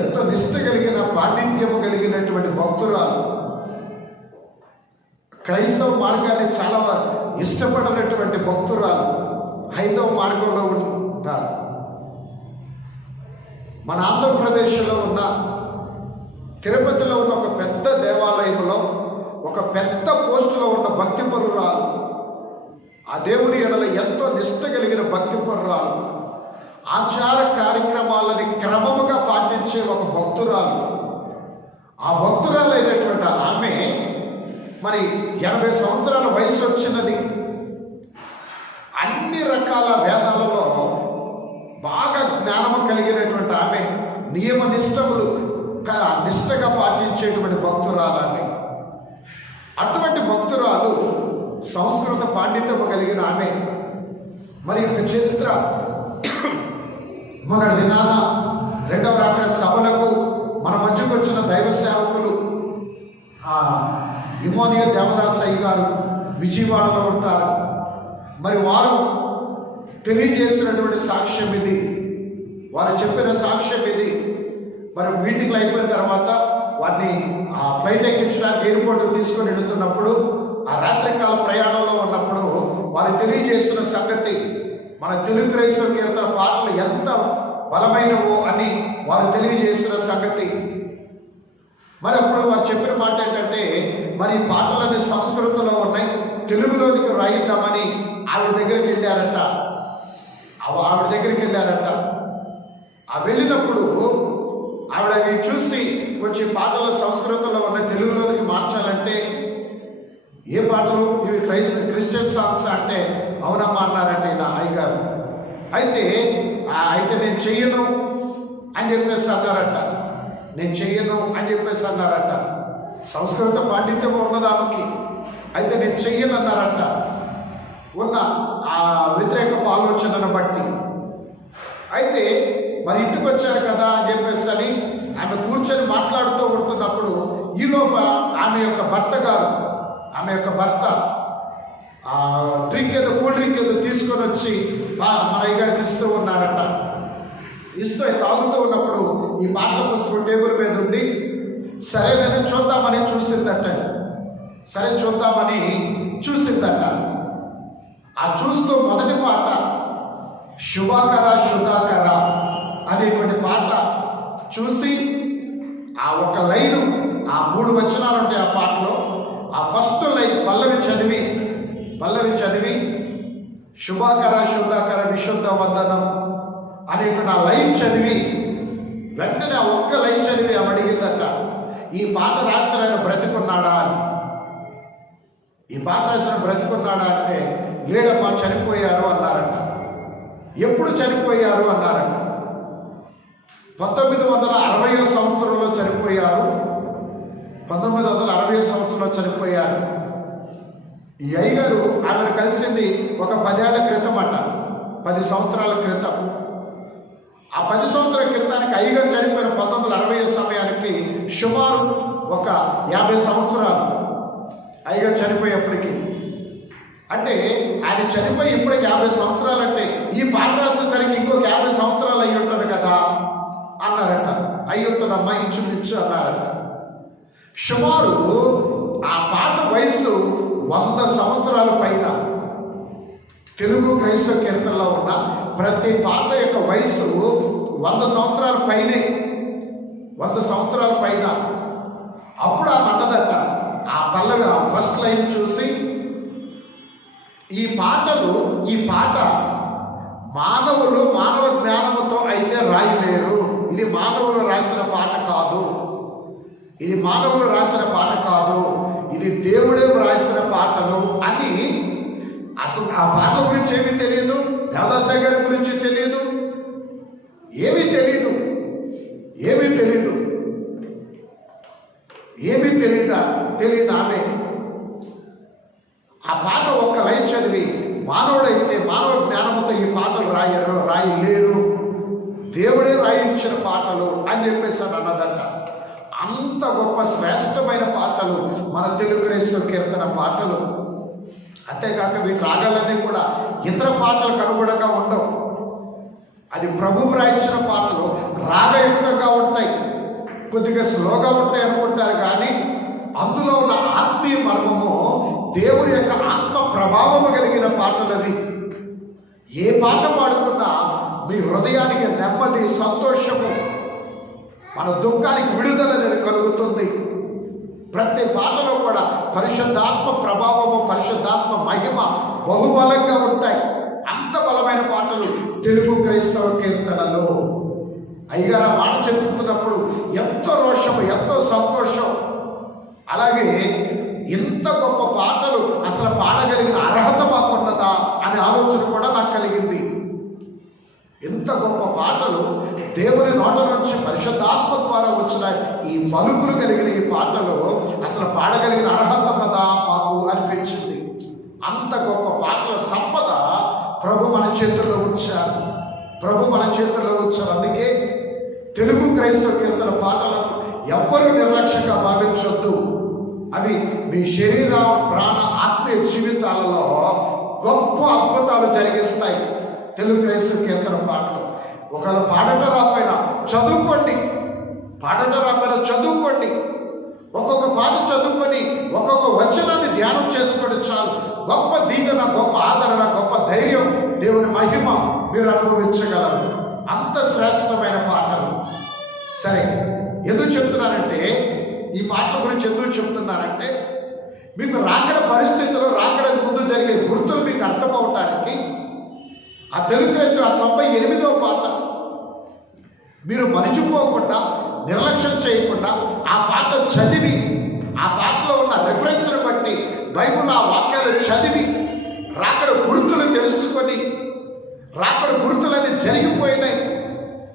ఎంత నిష్ట కలిగిన పాండిత్యము కలిగినటువంటి భక్తురాలు, క్రైస్తవ మార్గాన్ని చాలా ఇష్టపడినటువంటి భక్తురాలు, హైందవ మార్గంలో ఉంటారు. మన ఆంధ్రప్రదేశ్లో ఉన్న తిరుపతిలో ఉన్న ఒక పెద్ద దేవాలయంలో ఒక పెద్ద పోస్టులో ఉన్న భక్తిపరురాలు, ఆ దేవుని ఎడల ఎంతో నిష్ట కలిగిన భక్తిపరురాలు, ఆచార కార్యక్రమాలని క్రమముగా పాటించే ఒక భక్తురాలు. ఆ భక్తురాలు అయినటువంటి ఆమె మరి 80 సంవత్సరాల వయసు వచ్చినది. అన్ని రకాల వేదాలలో బాగా జ్ఞానము కలిగినటువంటి ఆమె, నియమ నిష్టగా పాటించేటువంటి భక్తురాలు ఆమె. అటువంటి భక్తురాలు, సంస్కృత పాండిత్యము కలిగిన ఆమె మరి యొక్క చరిత్ర మొన్నటి దినాన 2వ రాకడ సభలకు మన మధ్యకు వచ్చిన దైవ సేవకులు ఇమోనియా దేవదాసయ్య గారు విజయవాడలో ఉంటారు. మరి వారు తెలియజేస్తున్నటువంటి సాక్ష్యం ఇది, వారు చెప్పిన సాక్ష్యం ఇది. మరి మీటింగ్లు అయిపోయిన తర్వాత వారిని ఫ్లైట్ ఎక్కించడానికి ఎయిర్పోర్ట్కి తీసుకొని వెళుతున్నప్పుడు, ఆ రాత్రికాల ప్రయాణంలో ఉన్నప్పుడు వారు తెలియజేస్తున్న సంగతి, మన తెలుగు క్రైస్తవ కీర్తన పాటలు ఎంత బలమైనవో అని వారు తెలియజేస్తున్న సంగతి. మరి అప్పుడు వారు చెప్పిన మాట ఏంటంటే, మరి పాటలన్నీ సంస్కృతంలో ఉన్నాయి, తెలుగులోనికి రాయిద్దామని ఆవిడ దగ్గరికి వెళ్ళారట. వెళ్ళినప్పుడు ఆవిడ అవి చూసి కొంచెం పాటలు సంస్కృతంలో ఉన్న తెలుగులోనికి మార్చాలంటే, ఏ పాటలు ఇవి క్రిస్టియన్ సాంగ్స్ అంటే, అవునమ్మా అన్నారంటే నా అయ్యగారు. అయితే నేను చెయ్యను అని చెప్పేసి అన్నారట. సంస్కృత పాండిత్యం ఉన్నదానికి. అయితే నేను చెయ్యను అన్నారట, ఉన్న ఆ వ్యతిరేక ఆలోచనను బట్టి. అయితే మరి ఇంటికి వచ్చారు కదా అని చెప్పేసి అని ఆమె కూర్చొని మాట్లాడుతూ ఉంటున్నప్పుడు, ఈలోప ఆమె యొక్క భర్త కూల్ డ్రింక్ ఏదో తీసుకొని వచ్చి మన అయ్యగారికి ఇస్తూ ఉన్నారట. తాగుతూ ఉన్నప్పుడు ఈ పాటల పుస్తకం టేబుల్ మీద ఉండి, సరేనని చూద్దామని చూసిందట. ఆ చూస్తూ మొదటి పాట శుభాకర శుధాకర అనేటువంటి పాట చూసి, ఆ ఒక లైను, ఆ 3 వచనాలు ఉంటాయి ఆ పాటలో. ఆ ఫస్ట్ లైన్ పల్లవి చదివి శుభాకర శుధాకర విశుద్ధ వందనం అనేటువంటి ఆ లైన్ చదివి, వెంటనే ఆ ఒక్క లైన్ చదివి ఆమె అడిగిందట, ఈ పాట రాసిన ఆయన బ్రతికున్నాడా అని. అంటే, లేడమ్మా చనిపోయారు అన్నారట. ఎప్పుడు చనిపోయారు అన్నారట? 1960 సంవత్సరంలో చనిపోయారు. 1960 సంవత్సరంలో చనిపోయారు. ఈ అయ్యగారు ఆమెను కలిసింది ఒక 10 ఏళ్ల క్రితం అట, 10 సంవత్సరాల క్రితం. ఆ 10 సంవత్సరాల క్రితానికి అయ్యగారు చనిపోయిన 1960 సమయానికి సుమారు ఒక 50 సంవత్సరాలు అయ్యగారు చనిపోయేప్పటికీ. అంటే ఆయన చనిపోయి ఇప్పటికి 50 సంవత్సరాలు అంటే, ఈ పాట రాసేసరికి ఇంకొక 50 సంవత్సరాలు అయ్యి ఉంటుంది కదా అన్నారట. అయ్యి ఉంటుందమ్మా ఇంచుమించు అన్నారట. సుమారు ఆ పాట వయసు 100 సంవత్సరాల పైన. తెలుగు క్రైస్తవ కీర్తనలో ఉన్న ప్రతి పాట యొక్క వయసు 100 సంవత్సరాల పైనే, 100 సంవత్సరాల పైన. అప్పుడు ఆ అన్నదట, ఆ పల్లవి ఫస్ట్ లైన్ చూసి, ఈ పాట మానవులు మానవ జ్ఞానముతో అయితే రాయలేరు. ఇది మానవులు రాసిన పాట కాదు. ఇది మానవులు రాసిన పాట కాదు. ఇది దేవుడే రాసిన పాటలు అని. అసలు ఆ పాట గురించి ఏమీ తెలియదు. దేవదాసయ్య గారి గురించి తెలియదు. ఏమీ తెలియదు. తెలియదు ఆమె. ఆ పాట ఒక్క లైన్ చదివి మానవుడైతే మానవ జ్ఞానముతో ఈ పాటలు రాయలేరు, దేవుడే రాయించిన పాటలు అని చెప్పేసి అన్నదట. అంత గొప్ప శ్రేష్టమైన పాటలు మన తెలుగు క్రైస్తవ కీర్తన పాటలు. అంతేకాక వీటి రాగాలన్నీ కూడా ఇతర పాటలకు అనుగుణంగా ఉండవు. అది ప్రభువు రాయించిన పాటలు రాగయుక్తంగా ఉంటాయి, కొద్దిగా స్లోగా ఉంటాయి అనుకుంటారు. కానీ అందులో ఉన్న ఆత్మీయ మర్మము, దేవుని యొక్క ఆత్మ ప్రభావము కలిగిన పాటలవి. ఏ పాట పాడుకున్నా మీ హృదయానికి నెమ్మది, సంతోషము, మన దుఃఖానికి విడుదల అనేది కలుగుతుంది. ప్రతి పాటలో కూడా పరిశుద్ధాత్మ ప్రభావము, పరిశుద్ధాత్మ మహిమ బహుబలంగా ఉంటాయి. అంత బలమైన పాటలు తెలుగు క్రైస్తవ కీర్తనలో. అయ్యగారు ఆ మాట చెప్పుతున్నప్పుడు ఎంతో రోషము, ఎంతో సంతోషం. అలాగే ఇంత గొప్ప పాటలు అసలు పాడగలిగిన అర్హత మాకున్నదా అనే ఆలోచన కూడా నాకు కలిగింది. ఇంత గొప్ప పాటలు దేవుని నోట నుంచి పరిశుద్ధాత్మ ద్వారా వచ్చిన ఈ పలుకులు కలిగిన ఈ పాటలు అసలు పాడగలిగిన అర్హత ఉన్నదా మాకు అనిపించింది. అంత గొప్ప పాటల సంపద ప్రభు మన చేతుల్లో ఉంచారు. అందుకే తెలుగు క్రైస్తవ కీర్తన పాటలను ఎవ్వరూ నిర్లక్ష్యంగా భావించొద్దు. అవి మీ శరీర, ప్రాణ, ఆత్మీయ జీవితాలలో గొప్ప అద్భుతాలు జరిగిస్తాయి. తెలుగు క్రైస్తవ కీర్తన పాటలు ఒకవేళ పాడట రాకపోయినా చదువుకోండి. ఒక్కొక్క పాట చదువుకొని ఒక్కొక్క వచనాన్ని ధ్యానం చేసుకోండి చాలు. గొప్ప దీవెన, గొప్ప ఆదరణ, గొప్ప ధైర్యం, దేవుని మహిమ మీరు అనుభవించగలరు. అంత శ్రేష్టమైన పాటలు. సరే, ఎందుకు చెప్తున్నానంటే, ఈ పాటల గురించి ఎందుకు చెప్తున్నానంటే, మీకు రాకడ పరిస్థితులు, రాకడ ముందు జరిగే గుర్తులు మీకు అర్థమవటానికి ఆ తెలుగు క్రైస్తవ 98వ పాట మీరు మరిచిపోకుండా, నిర్లక్ష్యం చేయకుండా ఆ పాట చదివి, ఆ పాటలో ఉన్న రెఫరెన్స్ను బట్టి బైబిల్ ఆ వాక్యాలు చదివి రాకడ గుర్తులు తెలుసుకొని, రాకడ గుర్తులన్నీ జరిగిపోయినాయి,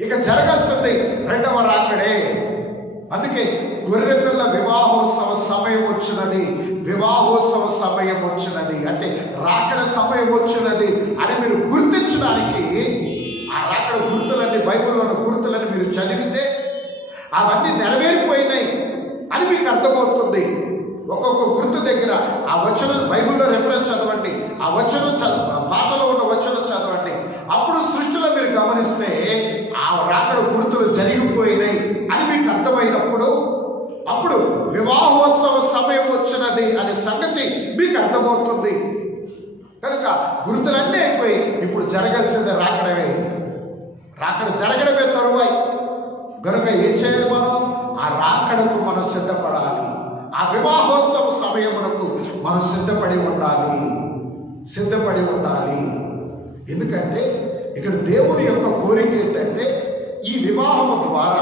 ఇక జరగాల్సింది రెండవ రాకడే. అందుకే గొర్రెపిల్ల వివాహోత్సవ సమయం వచ్చినది అంటే రాకడ సమయం వచ్చినది అని మీరు గుర్తించడానికి ఆ రాకడ గుర్తులన్నీ, బైబిల్లోని గుర్తులని మీరు చదివితే అవన్నీ నెరవేరిపోయినాయి అని మీకు అర్థమవుతుంది. ఒక్కొక్క గుర్తు దగ్గర ఆ వచనం, బైబిల్లో రెఫరెన్స్ చదవండి, ఆ వచనం పాటలో ఉన్న వచనం చదవండి. అప్పుడు సృష్టిలో మీరు గమనిస్తే ఆ రాకడ గుర్తులు జరిగిపోయినాయి అని మీకు అర్థమైనప్పుడు, అప్పుడు వివాహోత్సవ సమయం వచ్చినది అనే సంగతి మీకు అర్థమవుతుంది. కనుక గుర్తులన్నీ అయిపోయి ఇప్పుడు జరగాల్సిందే రాకడ జరగడమే తరువాయి. కనుక ఏం చేయాలి? ఆ రాకడకు మనం సిద్ధపడాలి. ఆ వివాహోత్సవ సమయమునకు మనం సిద్ధపడి ఉండాలి. ఎందుకంటే ఇక్కడ దేవుని యొక్క కోరిక ఏంటంటే, ఈ వివాహము ద్వారా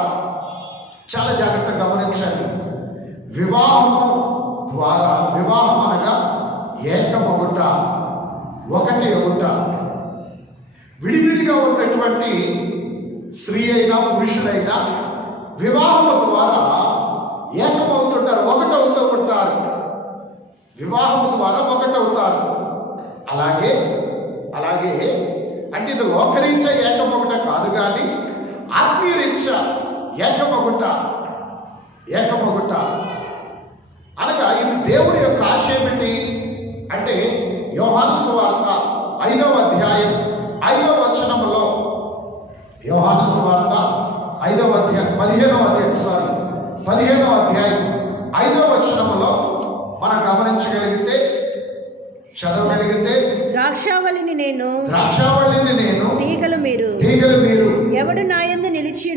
చాలా జాగ్రత్తగా గమనించండి. వివాహం అనగా ఏకమొగుట, ఒకటి ఒకట. విడివిడిగా ఉన్నటువంటి స్త్రీ అయినా పురుషుడైనా వివాహము ద్వారా ఏకమవుతుంటారు, ఒకటవుతూ ఉంటారు. వివాహము ద్వారా ఒకటవుతారు. అలాగే అంటే ఇది లోకరీత్యా ఏకమొకట కాదు, కానీ ఆత్మీయరీత్యా ఏకమొకట అనగా ఇది దేవుని యొక్క ఆశయం ఏంటి అంటే, యోహాను సువార్త 5వ అధ్యాయం 5వ వచనములో, యోహాను సువార్త 15వ అధ్యాయం 5వ వచనములో మనం గమనించగలిగితే, చదవగలిగితే, ద్రాక్షావళిని నేను, తీగలు మీరు. ఎవడు నా యందు నిలిచి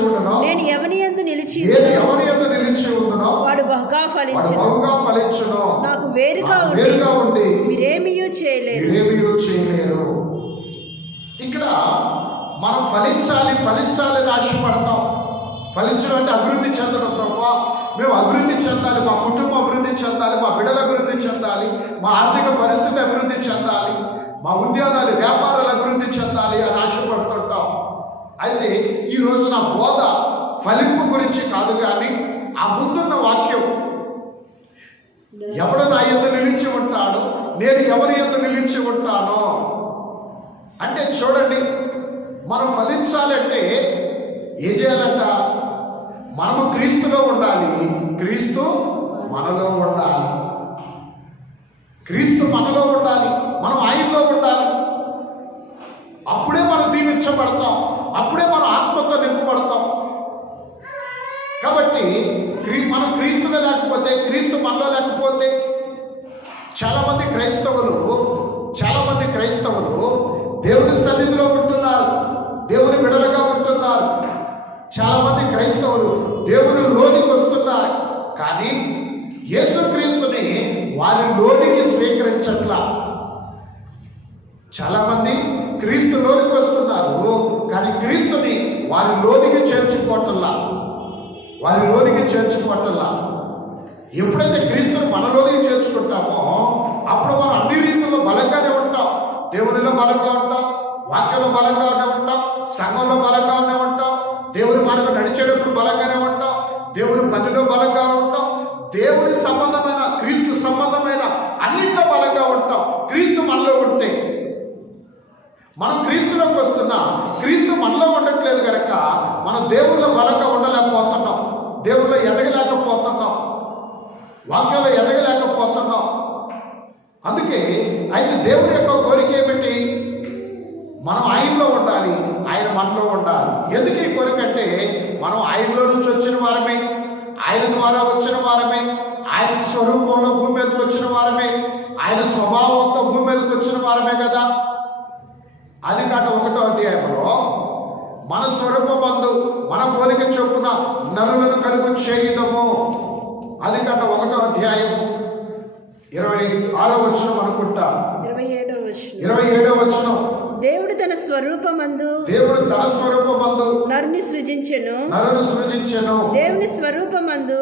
ఉండునో, నేను ఎవని యందు నిలిచి ఉండునో, వాడు బహుగా ఫలించును. నాకు వేరుగా ఉండి మీరేమీయూ చేయలేరు. ఇక్కడ మనం ఫలించాలి ఆశపడతాం. ఫలించడం అంటే అభివృద్ధి చెందడం. ప్రభువా, మేము అభివృద్ధి చెందాలి, మా కుటుంబం అభివృద్ధి చెందాలి, మా బిడ్డలు అభివృద్ధి చెందాలి, మా ఆర్థిక పరిస్థితి అభివృద్ధి చెందాలి, మా ఉద్యోగాలు వ్యాపారాలు అభివృద్ధి చెందాలి అని ఆశపడుతుంటాం. అయితే ఈ రోజు నా బోధ ఫలింపు గురించి కాదు, కానీ ఆ ముందున్న వాక్యం, ఎవడు నా యందు నిలిచి ఉంటాడో నేను ఎవరి యందు నిలిచి ఉంటానో అంటే, చూడండి, మనం ఫలించాలంటే ఏం చేయాలంట? మనము క్రీస్తులో ఉండాలి, క్రీస్తు మనలో ఉండాలి. క్రీస్తు మనలో ఉండాలి, మనం ఆయనలో ఉండాలి. అప్పుడే మనం దీవించబడతాం, అప్పుడే మనం ఆత్మతో నింపబడతాం. కాబట్టి మనం క్రీస్తులో లేకపోతే, క్రీస్తు మనలో లేకపోతే, చాలామంది క్రైస్తవులు దేవుని సన్నిధిలో ఉంటున్నారు, దేవుని బిడలుగా ఉంటున్నారు. చాలామంది క్రైస్తవులు దేవుని లోనికి వస్తున్నారు, కానీ యేసుక్రీస్తుని వారి లోనికి స్వీకరించట్లా. చాలామంది క్రీస్తు లోనికి వస్తున్నారు, కానీ క్రీస్తుని వారి లోనికి చేర్చుకోవటంలా. ఎప్పుడైతే క్రీస్తుని మనలోనికి చేర్చుకుంటామో అప్పుడు మనం అన్ని రీతుల్లో బలంగానే ఉంటాం. దేవునిలో బలంగా ఉంటాం, వాక్యంలో బలంగానే ఉంటాం, సంఘంలో బలంగానే ఉంటాం, దేవుని మార్గం నడిచేటప్పుడు బలంగానే ఉంటాం, దేవుని పనిలో బలంగా ఉంటాం, దేవుని సంబంధమైన క్రీస్తు సంబంధమైన అన్నింటిలో బలంగా ఉంటాం. క్రీస్తు మనలో ఉంటే, మనం క్రీస్తులోకి వస్తున్నా క్రీస్తు మనలో ఉండట్లేదు కనుక మనం దేవుళ్ళో బలంగా ఉండలేకపోతున్నాం, దేవుళ్ళో ఎదగలేకపోతున్నాం, వాక్యంలో ఎదగలేకపోతున్నాం. అందుకే అయితే దేవుని యొక్క కోరిక ఏమిటి? మనం ఆయనలో ఉండాలి, ఆయన మనలో ఉండాలి. ఎందుకు ఈ కోరిక అంటే, మనం ఆయనలో నుంచి వచ్చిన వారమే, ఆయన ద్వారా వచ్చిన వారమే, ఆయన స్వరూపంలో భూమి మీదకి వచ్చిన వారమే, ఆయన స్వభావంతో భూమి మీదకి వచ్చిన వారమే కదా. ఆదికాండం 1వ అధ్యాయంలో మన స్వరూపమందు మన పోలిక చొప్పున నరులను కలుగు చేయుదము. ఆదికాండం 1వ అధ్యాయం 26వ వచనం అనుకుంటా, 27వ వచనం. దేవుడు తన స్వరూపమందు నరుని సృజించెను, దేవుని స్వరూపమందు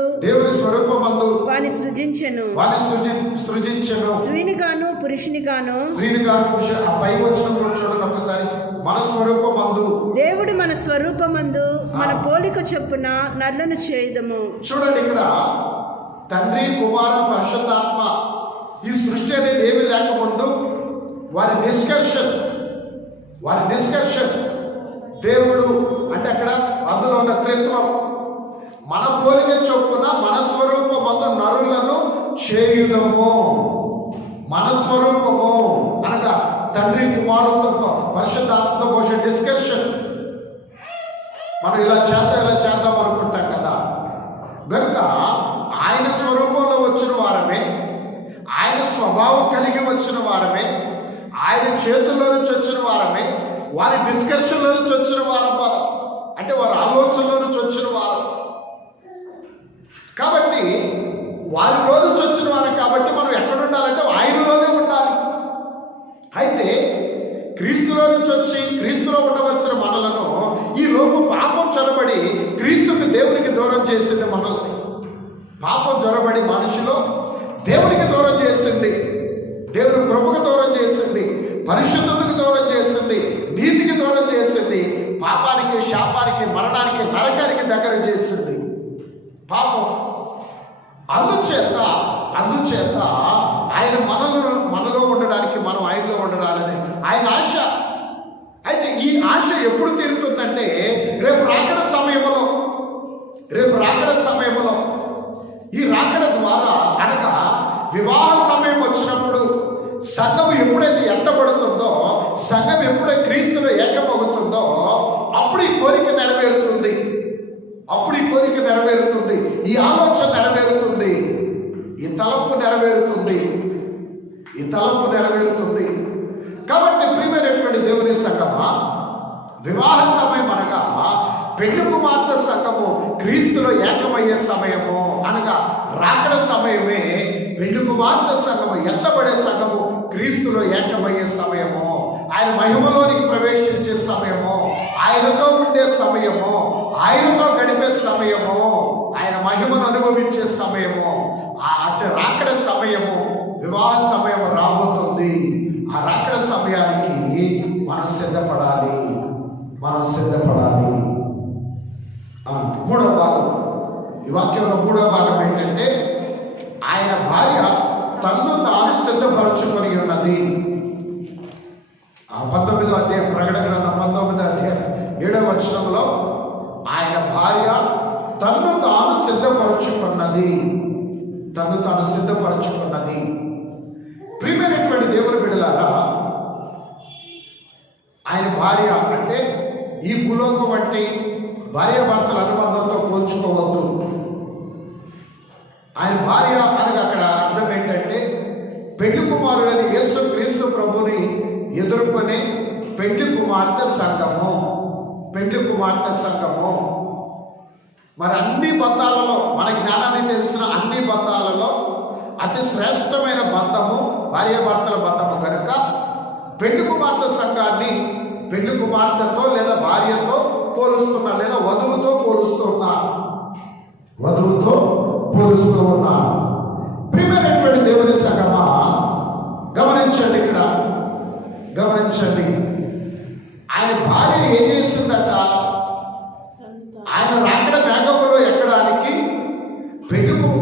వాని సృజించెను, స్త్రీనిగాను పురుషునిగాను. పై వచనం చూడండి ఒకసారి. మన స్వరూపమందు, దేవుడు మన స్వరూపమందు మన పోలిక చొప్పున నరులను చేయుదము. చూడండి, ఇక్కడ తండ్రి, కుమార, పరిశుద్ధాత్మ ఈ సృష్టి అనేది ఏమి లేకముందు వారి డిస్కషన్ దేవుడు అంటే అక్కడ అందులో ఉన్న త్రిత్వం, మన పోలిక చొప్పున మన స్వరూపమందు నరులను చేయుదము. మన స్వరూపము అనగా తండ్రి, కుమారులతో పరిశుద్ధాత్మతో పోసే డిస్కషన్. మనం ఇలా చేద్దాం అనుకుంటాం కదా. కనుక ఆయన స్వరూపంలో వచ్చిన వారమే, ఆయన స్వభావం కలిగి వచ్చిన వారమే, ఆయన చేతుల్లో నుంచి వచ్చిన వారమే, వారి డిస్కషన్లో నుంచి వచ్చిన వారం, అంటే వారి ఆలోచనలో నుంచి వచ్చిన వారం. కాబట్టి వారిలో నుంచి వచ్చిన వారం కాబట్టి మనం ఎక్కడ ఉండాలంటే ఆయనలోనే ఉండాలి. అయితే క్రీస్తులో నుంచి వచ్చి క్రీస్తులో ఉండవలసిన మనలను ఈ లోపు పాపం చొరబడి క్రీస్తుకి దేవునికి దూరం చేసింది. మనల్ని పాపం చొరబడి మనిషిలో దేవునికి దూరం చేసింది, దేవుని కృపకు దూరం చేసింది, పరిశుద్ధతకు దూరం చేసింది, నీతికి దూరం చేసింది, పాపానికి, శాపానికి, మరణానికి, నరకానికి దగ్గర చేసింది పాపం. అందుచేత ఆయన మనలో ఉండడానికి, మనం ఆయనలో ఉండడాలని ఆయన ఆశ. అయితే ఈ ఆశ ఎప్పుడు తీరుతుందంటే రేపు రాకడ సమయంలో ఈ రాకడ ద్వారా, అనగా వివాహ సమయం వచ్చినప్పుడు సంఘం ఎప్పుడైతే ఎత్తబడుతుందో, సంఘం ఎప్పుడైతే క్రీస్తులో ఏకమవుతుందో అప్పుడు ఈ కోరిక నెరవేరుతుంది, ఈ ఆలోచన నెరవేరుతుంది, ఈ తలంపు నెరవేరుతుంది. ఈ తలంపు నెరవేరుతుంది. కాబట్టి ప్రియమైనటువంటి దేవుని సంగమా, వివాహ సమయం అనగా పెళ్లి కుమార్తె సంఘము క్రీస్తులో ఏకమయ్యే సమయము అనగా రాకడ సమయమే పెళ్లి కుమార్తె సంఘము, ఎత్తబడే సంఘము క్రీస్తులో ఏకమయ్యే సమయము, ఆయన మహిమలోనికి ప్రవేశించే సమయము, ఆయనతో ఉండే సమయము, ఆయనతో గడిపే సమయము, ఆయన మహిమను అనుభవించే సమయము, అటు రాకడ సమయము, వివాహ సమయం రాబోతుంది. ఆ రాకడ సమయానికి మనం సిద్ధపడాలి. మూడో భాగం, ఈ వాక్యంలో మూడో భాగం ఏంటంటే, ఆయన భార్య తన్ను తాను సిద్ధపరచుకొని ఉన్నది. 19వ అధ్యాయం, ప్రకటన గ్రంథం 19వ అధ్యాయం 7వ వచనంలో ఆయన భార్య తన్ను తాను సిద్ధపరచుకున్నది. ప్రియమైనటువంటి దేవుని బిడ్డలారా, ఆయన భార్య అంటే ఈ భూలోకం వంటి భార్యాభర్తల అనుబంధంతో పోల్చుకోవద్దు. ఆయన భార్య అనగా అక్కడ అర్థం ఏంటంటే, పెళ్లి కుమారుడైన యేసు క్రీస్తు ప్రభుని ఎదుర్కొనే పెళ్లి కుమార్తె సంఘము. మరి అన్ని బంధాలలో, మన జ్ఞానాన్ని తెలిసిన అన్ని బంధాలలో అతి శ్రేష్టమైన బంధము భార్యాభర్తల బంధము కనుక పెళ్లి కుమార్తె సంఘాన్ని పెళ్లి కుమార్తెతో లేదా భార్యతో పోలుస్తున్నా, లేదా వధువుతో పోలుస్తూ ఉన్నా. ప్రియమైనటువంటి దేవుని సంగమా, గమనించండి. ఆయన భార్య ఏం చేస్తుందట? ఆయన రాకడ మేఘములో ఎక్కడానికి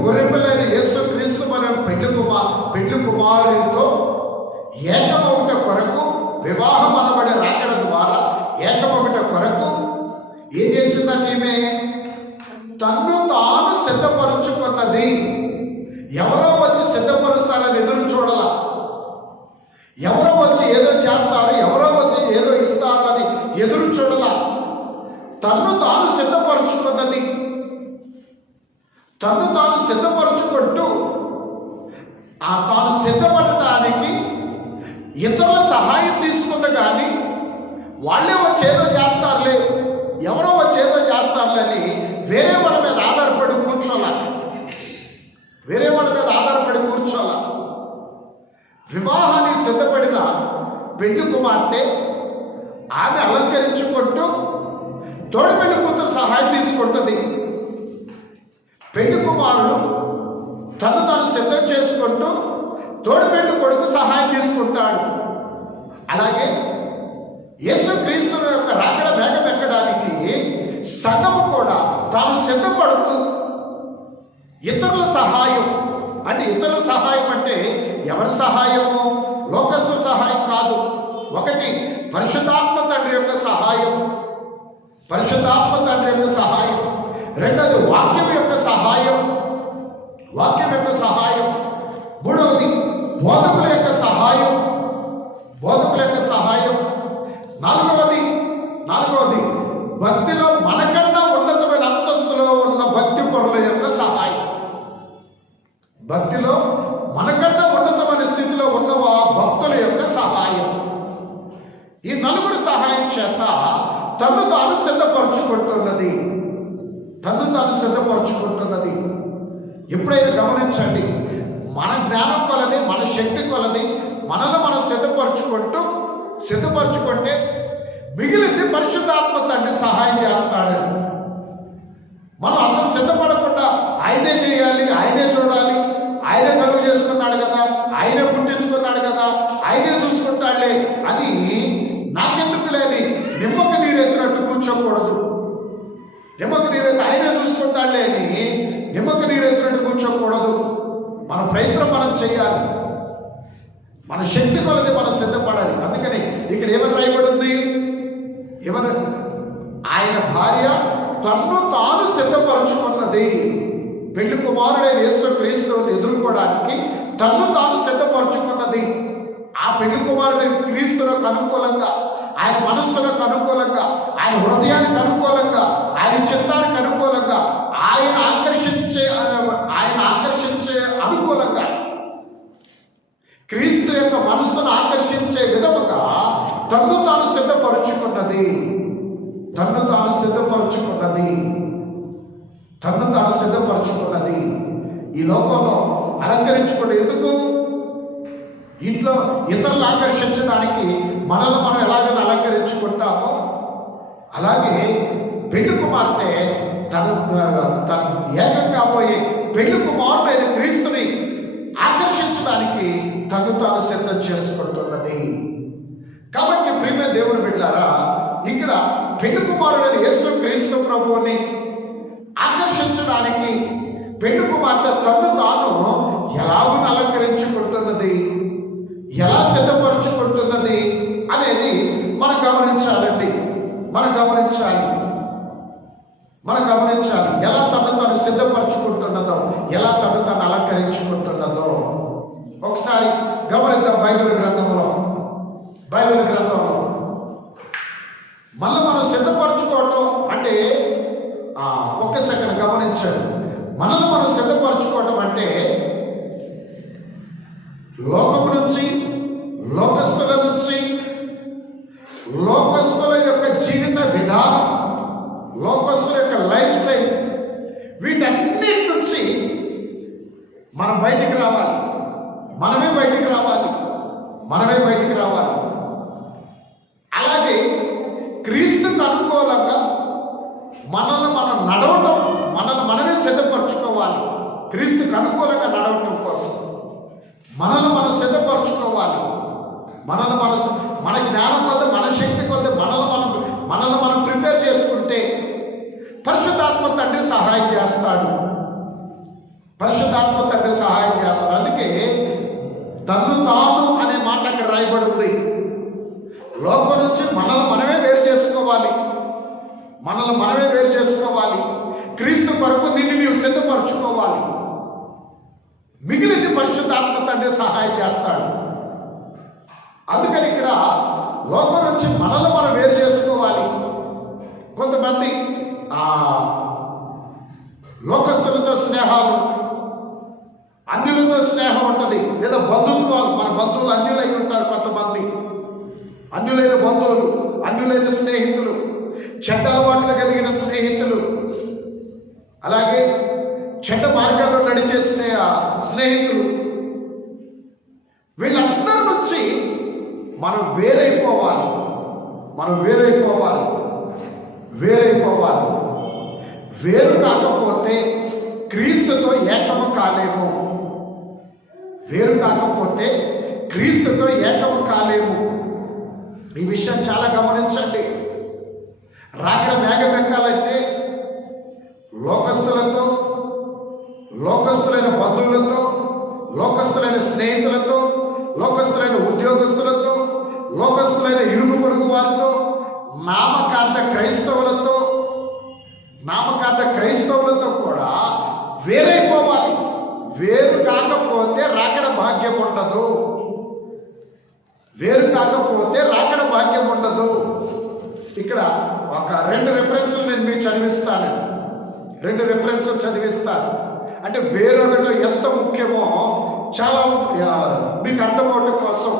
గొర్రెపిల్లైన యేసు క్రీస్తు మనం పెళ్లి కుమారుడితో ఏకమవుట కొరకు, వివాహం అనబడే రాకడ ద్వారా ఏకమవుట కొరకు ఏం చేసిందట? ఈమె తన్ను తాను సిద్ధపరుచుకున్నది. ఎవరో వచ్చి సిద్ధపరుస్తారని ఎదురు చూడాల, ఎవరో వచ్చి ఏదో చేస్తారు, ఎవరో వచ్చి ఏదో ఇస్తారని ఎదురు చూడాల. తన్ను తాను సిద్ధపరుచుకున్నది. తన్ను తాను సిద్ధపరుచుకుంటూ తాను సిద్ధపడటానికి ఇతరుల సహాయం తీసుకుంది. కానీ వాళ్ళే వచ్చేదో చేస్తారులే, ఎవరో వచ్చేదో చేస్తారులే అని వేరే వాళ్ళ మీద ఆధారపడి కూర్చోలా. వివాహానికి సిద్ధపడిన పెళ్లి కుమార్తె ఆమె అలంకరించుకుంటూ తోడు పెళ్లి కూతురు సహాయం తీసుకుంటుంది. పెళ్లి కుమారుడు తను తాను సిద్ధం చేసుకుంటూ తోడు పెళ్లి కొడుకు సహాయం తీసుకుంటాడు. అలాగే యేసు క్రీస్తు యొక్క రాకడ మేఘం ఎక్కడానికి సంఘము కూడా తాను సిద్ధపడుతూ ఇతరుల సహాయం అంటే ఎవరి సహాయము? లోకస్సు సహాయం కాదు. ఒకటి పరిశుద్ధాత్మ తండ్రి యొక్క సహాయం, రెండోది వాక్యం యొక్క సహాయం, మూడవది బోధకుల యొక్క సహాయం, నాలుగవది భక్తిలో మనకన్నా ఉన్నతమైన అంతస్తులో ఉన్న భక్తి పరుల యొక్క సహాయం. భక్తిలో మనకన్నా ఉన్నతమైన స్థితిలో ఉన్న భక్తుల యొక్క సహాయం. ఈ నలుగురు సహాయం చేత తన్ను తాను సిద్ధపరచుకుంటున్నది. ఎప్పుడైనా గమనించండి, మన జ్ఞానం కొలది, మన శక్తి కొలది మనలో మనం సిద్ధపరచుకుంటే మిగిలింది పరిశుద్ధాత్మ తండ్రి సహాయం చేస్తాడని. మనం అసలు సిద్ధపడకుండా ఆయనే చేయాలి, ఆయనే చూడాలి, ఆయనే కలుగు చేసుకున్నాడు కదా, ఆయనే పుట్టించుకున్నాడు కదా, ఆయనే చూసుకుంటాడులే అని నాకెందుకు లేని నిమ్మకు నీరెత్తినట్టు కూర్చోకూడదు. ఆయనే చూసుకుంటాడులే అని నిమ్మకు నీరెత్తినట్టు కూర్చోకూడదు. మన ప్రయత్నం మనం చేయాలి, మన శక్తి కొలది మనం సిద్ధపడాలి. అందుకని ఇక్కడ ఏమని రాయబడింది? ఆయన భార్య తన్ను తాను సిద్ధపరచుకున్నది. పెళ్లి కుమారుడైన యేసు క్రీస్తుని ఎదుర్కోవడానికి తన్ను తాను సిద్ధపరచుకున్నది. ఆ పెళ్లి కుమారుడైన క్రీస్తులకు అనుకూలంగా, ఆయన మనస్సులకు అనుకూలంగా, ఆయన హృదయానికి అనుకూలంగా, ఆయన చిత్తానికి అనుకూలంగా, ఆయన ఆకర్షించే అనుకూలంగా క్రీస్తు యొక్క మనస్సును ఆకర్షించే విధముగా తన్ను తాను సిద్ధపరుచుకున్నది. తన్ను తాను సిద్ధపరుచుకున్నది. తన్ను తాను సిద్ధపరుచుకున్నది. ఈ లోకంలో అలంకరించుకోవడం ఎందుకు? ఇంట్లో ఇతరులు ఆకర్షించడానికి మనల్ని మనం ఎలాగైనా అలంకరించుకుంటామో అలాగే పెళ్లి కుమార్తె తను ఏకం కాబోయే పెళ్లి కుమారుడైన క్రీస్తుని ఆకర్షించడానికి తను తాను సిద్ధం చేసుకుంటున్నది. కాబట్టి ప్రియమైన దేవుని బిడ్డలారా, ఇక్కడ పెళ్లి కుమారుడైన యేసు క్రీస్తు ప్రభువుని ఆకర్షించడానికి పెళ్లి కుమార్తె తను తాను ఎలాగూ అలంకరించుకుంటున్నది, ఎలా సిద్ధపరుచుకుంటున్నది అనేది మనం గమనించాలండి. మనం గమనించాలి ఎలా తను తాను సిద్ధపరచుకుంటున్నదో, ఎలా తను తాను అలంకరించుకుంటున్నదో. ఒకసారి గమనిద్దాం. బైబిల్ గ్రంథంలో మళ్ళీ మనం సిద్ధపరచుకోవటం అంటే ఒక్క సెకండ్ గమనించండి. మనల్ని మనం సిద్ధపరచుకోవటం అంటే లోకము నుంచి, లోకస్తుల నుంచి, లోకస్తుల యొక్క జీవిత విధానం, లోకస్తుల యొక్క లైఫ్ స్టైల్, వీటన్నిటి నుంచి మనం బయటికి రావాలి. మనమే బయటికి రావాలి. అలాగే క్రీస్తుకు అనుకూలంగా మనల్ని మనం నడవటం, మనమే సిద్ధపరచుకోవాలి. క్రీస్తుకు అనుకూలంగా నడవటం కోసం మనల్ని మనం సిద్ధపరచుకోవాలి. మన జ్ఞానం కొద్ది, మన శక్తి కొద్ది మనల్ని మనం ప్రిపేర్ చేసుకుంటే పరిశుద్ధాత్మ తండ్రి సహాయం చేస్తాడు. అందుకే తన్ను తాను అనే మాట అక్కడ రాయబడి ఉంది. లోకం నుంచి మనల్ని మనమే వేరు చేసుకోవాలి. క్రీస్తు కొరకు నిన్ను నీవు సిద్ధపరచుకోవాలి. మిగిలింది పరిశుద్ధాత్మ తండ్రి సహాయం చేస్తాడు. అందుకని ఇక్కడ లోకం నుంచి మనల్ని మనం వేరు చేసుకోవాలి. కొంతమంది లోకస్తులతో స్నేహాలు, అన్యులతో స్నేహం ఉంటుంది, లేదా బంధుత్వాలు. మన బంధువులు అన్యులై ఉంటారు. కొంతమంది అన్యులైన బంధువులు, అన్యులైన స్నేహితులు, చెడ్డ అలవాట్లు కలిగిన స్నేహితులు, అలాగే చెడ్డ మార్గాల్లో నడిచే స్నేహితులు, వీళ్ళందరి నుంచి మనం వేరైపోవాలి. వేరు కాకపోతే క్రీస్తుతో ఏకము కాలేము. ఈ విషయం చాలా గమనించండి. రాకడ మేఘం ఎక్కాలంటే లోకస్తులైన బంధువులతో, లోకస్తులైన స్నేహితులతో, లోకస్తులైన ఉద్యోగస్తులతో, లోకస్తులైన ఇరుగు పొరుగు వారితో, నామకార్థ క్రైస్తవులతో కూడా వేరైపోవాలి. వేరు కాకపోతే రాకడ భాగ్యం ఉండదు. ఇక్కడ ఒక 2 రెఫరెన్సులు నేను మీకు చదివిస్తాను. అంటే వేరొకటి ఎంత ముఖ్యమో చాలా మీకు అర్థమవటం కోసం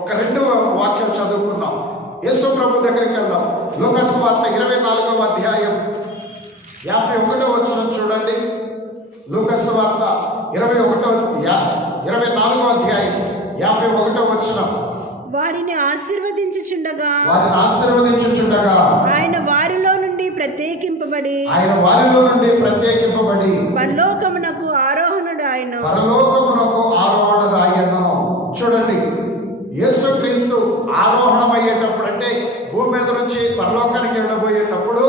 ఒక 2 వాక్యం చదువుకుందాం. యేసు ప్రభు దగ్గరికి వెళ్దాం. లూకా సువార్త 24వ అధ్యాయం 51వ వచనం చూడండి. లూకా సువార్త 24వ అధ్యాయం 51వ వచనం. వారిని ఆశీర్వదించుచుండగా ఆయన వారిలో నుండి ప్రత్యేకింపబడి పరలోకమునకు ఆరోహణుడాయను. చూడండి, యేసుక్రీస్తు ఆరోహణం అయ్యేటప్పుడు, అంటే భూమి మీద నుంచి పరలోకానికి వెళ్ళబోయేటప్పుడు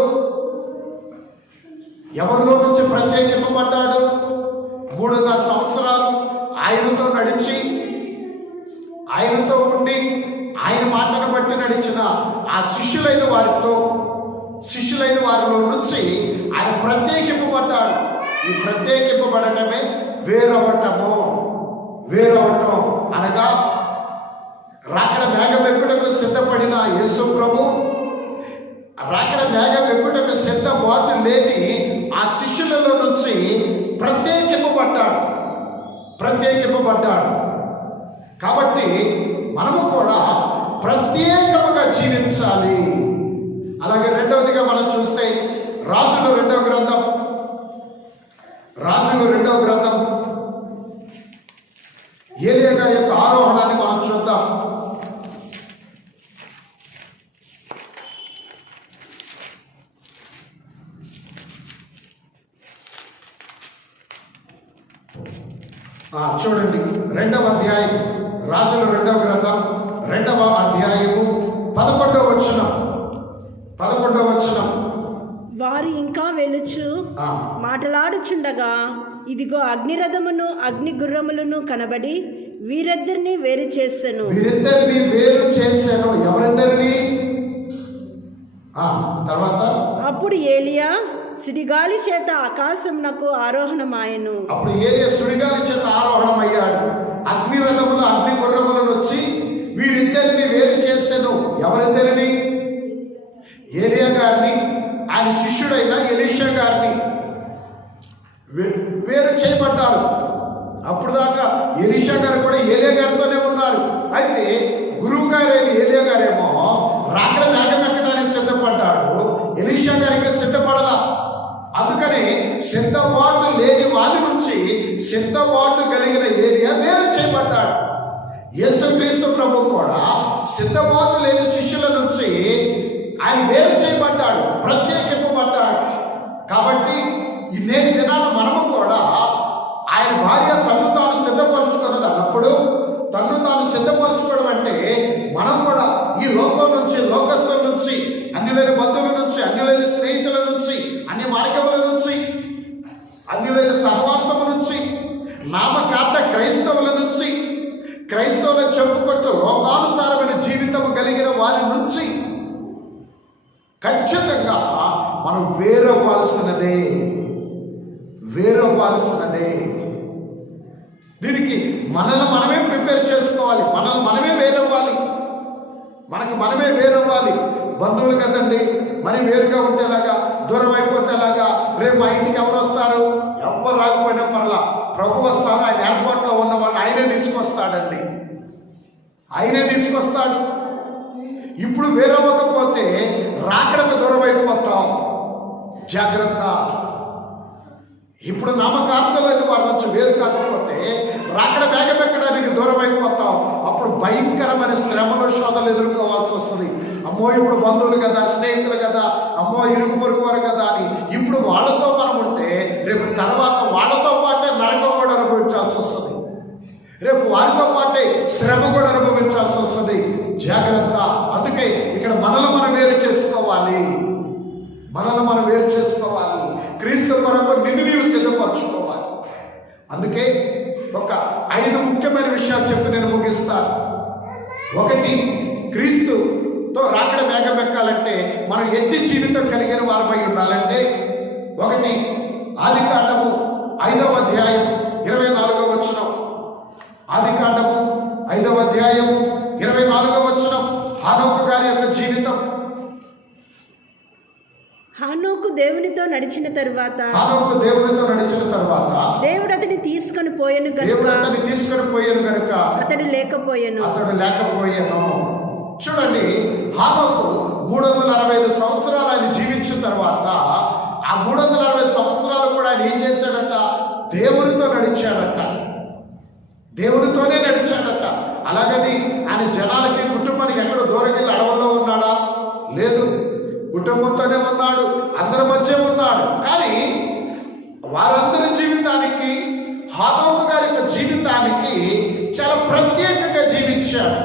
ఎవరిలో నుంచి ప్రత్యేకింపబడ్డాడు? 3.5 సంవత్సరాలు ఆయనతో నడిచి, ఆయనతో ఉండి, ఆయన మాటను బట్టి నడిచిన ఆ శిష్యులైన వారిలో నుంచి ఆయన ప్రత్యేకింపబడ్డాడు. ఈ ప్రత్యేకింపబడటమే వేరవటం అనగా రాకడ మేఘం ఎక్కుటకు సిద్ధపడిన యేసు ప్రభు రాకడ మేఘం ఎక్కుటకు సిద్ధపాటు లేని ఆ శిష్యులలో నుంచి ప్రత్యేకింపబడ్డాడు. కాబట్టి మనము కూడా ప్రత్యేకముగా జీవించాలి. అలాగే రెండవదిగా మనం చూస్తే రాజులు రెండవ గ్రంథం ఏలియా గారి యొక్క ఆరోహణాన్ని మనం చూద్దాం. చూడండి, రెండవ అధ్యాయం, రాజులు రెండవ గ్రంథం 2వ అధ్యాయము 11వ వచనం. వారు ఇంకా వెలుచు మాటలాడుచుండగా ఇదిగో అగ్నిరథమును అగ్ని గుర్రములను కనబడి వీరిద్దరిని వేరు చేసెను. ఎవరిద్దరిని? తర్వాత అప్పుడు ఏలియా సుడిగాలి చేత ఆకాశమునకు ఆరోహణమాయెను. అప్పుడు ఏలియా సుడిగాలి చేత ఆరోహణమయ్యాడు. అగ్నిరథములు అగ్ని గుర్రములను వచ్చి వీరిద్దరిని వేరు చేసెను. ఎవరిద్దరిని? ఏలియా గారిని, ఆయన శిష్యుడైన ఎలీషా గారిని వేరు చేయబడ్డారు. అప్పుడు దాకా ఎలీషా గారు కూడా ఏలియా గారితోనే ఉన్నారు. అయితే గురువు గారైన ఏలియా గారేమో రాకడ మేఘం ఎక్కడానికి సిద్ధపడ్డాడు. ఎలీషా గారికి సిద్ధపడలా. అందుకని సిద్ధపాటు లేని వారి నుంచి సిద్ధపాటు కలిగిన ఏలియా వేరు చేయబడ్డాడు. యేసుక్రీస్తు ప్రభు కూడా సిద్ధపాటు లేని శిష్యుల నుంచి ఆయన వేరు చేయబడ్డాడు, ప్రత్యేకింపబడ్డాడు. కాబట్టి ఈ నేటి దినాలు మనము కూడా ఆయన భార్య తను తాను సిద్ధపరచుకున్నది అన్నప్పుడు, తను తాను సిద్ధపరచుకోవడం అంటే మనం కూడా ఈ లోకం నుంచి, లోకస్తుల నుంచి, అన్యులైన బంధువుల నుంచి, అన్యులైన స్నేహితుల నుంచి, అన్ని మార్గముల నుంచి, అన్యులైన సహవాసము నుంచి, నామకార్థ క్రైస్తవుల నుంచి, క్రైస్తవులను చెప్పుకుంటూ లోకానుసారమైన జీవితం కలిగిన వారి నుంచి ఖచ్చితంగా మనం వేరవ్వాల్సినదే. దీనికి మనల్ని మనమే ప్రిపేర్ చేసుకోవాలి. మనమే వేరవ్వాలి. మనమే వేరవ్వాలి. బంధువులు కదండి, మరి వేరుగా ఉంటేలాగా, దూరం అయిపోతేలాగా, రేపు మా ఇంటికి ఎవరు వస్తారు? ఎవరు రాకపోయినా పర్లా, ప్రభు వస్తారు. ఆయన ఏర్పాట్లో ఉన్న వాళ్ళు ఆయనే తీసుకొస్తాడండి. ఇప్పుడు వేరవ్వకపోతే రాకడకు దూరం అయిపోతాం. జాగ్రత్త. ఇప్పుడు నామకార్థమైన వారి నుంచి వేరు కాకపోతే రాకడ వేగం ఎక్కడానికి దూరం అయిపోతాం. అప్పుడు భయంకరమైన శ్రమలు, శోధనలు ఎదుర్కోవాల్సి వస్తుంది. అమ్మో ఇప్పుడు బంధువులు కదా, స్నేహితులు కదా, అమ్మో ఇరుగు పొరుగు వారు కదా అని ఇప్పుడు వాళ్ళతో మనం ఉంటే రేపు తర్వాత వాళ్ళతో పాటే నరకం కూడా అనుభవించాల్సి వస్తుంది. రేపు వారితో పాటే శ్రమ కూడా అనుభవించాల్సి వస్తుంది. జాగ్రత్త. అందుకే ఇక్కడ మనల్ని మనం వేరు చేసుకోవాలి. క్రీస్తు కొరకు నిన్ను నీవు సిద్ధపరచుకోవాలి. అందుకే ఒక 5 ముఖ్యమైన విషయాలు చెప్పి నేను ముగిస్తాను. 1, క్రీస్తుతో రాకడ మేఘం ఎక్కాలంటే మనం ఎట్టి జీవితం కలిగిన వారమై ఉండాలంటే 1 ఆదికాండము 5వ అధ్యాయం 24వ వచనం. ఆదికాండము 5వ అధ్యాయము 24వ వచనం. హానోకు గారి యొక్క జీవితం. హానోకు దేవునితో నడిచిన తరువాత దేవుడు అతన్ని తీసుకొని పోయెను గనుక అతడు లేకపోయెను. చూడండి, హానోకు 365 సంవత్సరాలు ఆయన జీవించిన తర్వాత ఆ 360 సంవత్సరాలు కూడా ఆయన ఏం చేశాడట? దేవునితోనే నడిచాడట. అలాగని ఆయన జనాలకి, కుటుంబానికి ఎక్కడో దూరం వెళ్ళి అడవుల్లో ఉన్నాడా? లేదు, కుటుంబంతోనే ఉన్నాడు, అందరి మధ్య ఉన్నాడు. కానీ వారందరి జీవితానికి, హానోకు గారి యొక్క జీవితానికి చాలా ప్రత్యేకంగా జీవించాడు.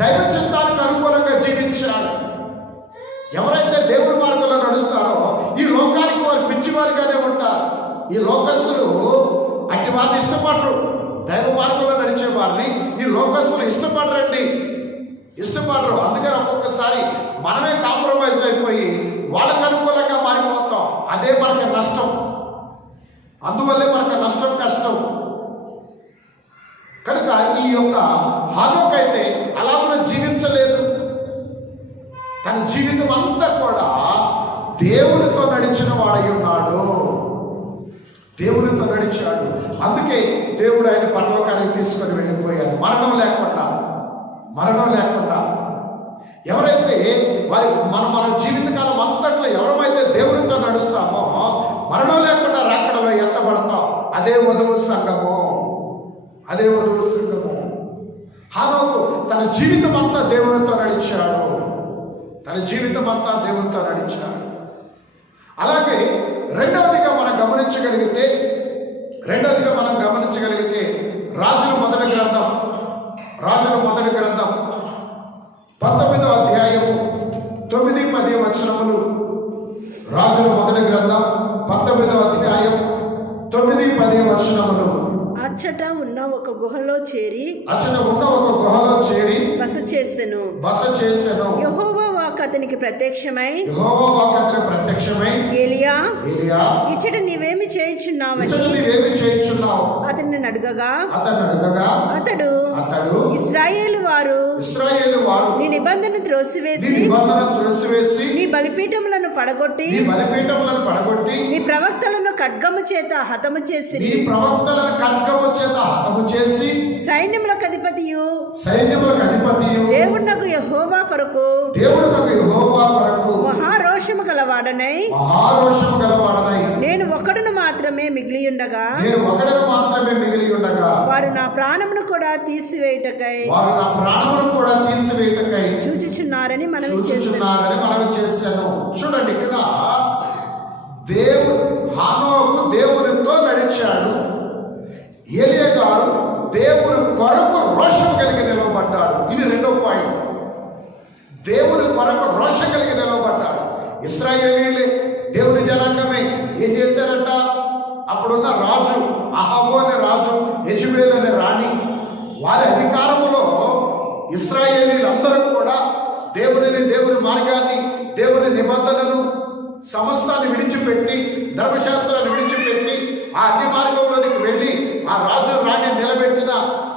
దైవ చిత్తానికి అనుకూలంగా జీవించాడు. ఎవరైతే దేవుడి మార్గంలో నడుస్తారో ఈ లోకానికి వారు పిచ్చివారిగానే ఉంటారు. ఈ లోకస్తులు అట్టి వారిని ఇష్టపడరు. దైవ మార్గంలో నడిచే వారిని ఈ లోకస్తులు ఇష్టపడరు. అందుకని ఒక్కొక్కసారి మనమే కాంప్రమైజ్ అయిపోయి వాళ్ళకు అనుకూలంగా మారిపోతాం. అదే మనకి నష్టం. అందువల్లే మనకు నష్టం, కష్టం. కనుక ఈ యొక్క హానోకు అయితే అలా కూడా జీవించలేదు. తన జీవితం అంతా కూడా దేవునితో నడిచిన వాడై ఉన్నాడు. దేవునితో నడిచాడు. అందుకే దేవుడు ఆయన పరలోకానికి తీసుకొని వెళ్ళిపోయాడు. మరణం లేకుండా ఎవరైతే మన జీవితకాలం అంతట్లో ఎవరైతే దేవునితో నడుస్తామో మరణం లేకుండా రాకడలో ఎత్తబడతాం. అదే వధువు సంఘము. హానోకు తన జీవితం అంతా దేవునితో నడిచాడు. అలాగే రెండవదిగా మనం గమనించగలిగితే రాజుల మొదటి గ్రంథం 19వ అధ్యాయము 9-10 వచనములు. రాజుల మొదటి గ్రంథం 19వ అధ్యాయం 9-10 వచనములు. అచ్చట ఉన్న ఒక గుహలో చేరి బస చేసెను. యెహోవా వాక్కు అతనికి ప్రత్యక్షమై ఏలియా, ఇచ్చట నీవేమి చేయుచున్నావని అతన్ని అడగగా అతడు ఇశ్రాయేలు వారు నీ నిబంధన త్రోసివేసి నీ బలిపీఠములను పడగొట్టి నీ ప్రవక్తలను ఖడ్గము చేత హతము చేసి సైన్యములకు అధిపతియు దేవునకు యెహోవా కొరకు మహారోషము గలవాడనై నేను ఒకడును మాత్రమే మిగిలి ఉండగా వారు నా ప్రాణమును కూడా తీసివేయుటకై చూచుచున్నారని మనవి చేశాను. చూడండి, ఇక్కడ హానోకు దేవునితో నడిచాడు. ఏలియా గారు దేవుని కొరకు రోషం కలిగి నిలవబడ్డాడు. ఇది రెండో పాయింట్. దేవుని కొరకు రోషం కలిగి నిలవబడ్డాడు. ఇశ్రాయేలీలే దేవుని జనాంగమే ఏం చేశారట? అప్పుడున్న రాజు అహాబు అనే రాజు, యెజబెల్ అనే రాణి, వారి అధికారంలో ఇశ్రాయేలీలందరూ కూడా దేవుని మార్గాన్ని, దేవుని నిబంధనలు సమస్తాన్ని విడిచిపెట్టి, ధర్మశాస్త్రాన్ని విడిచిపెట్టి ఆ అన్ని మార్గంలోనికి వెళ్ళి ఆ రాజు రాణి నిలబెట్టిన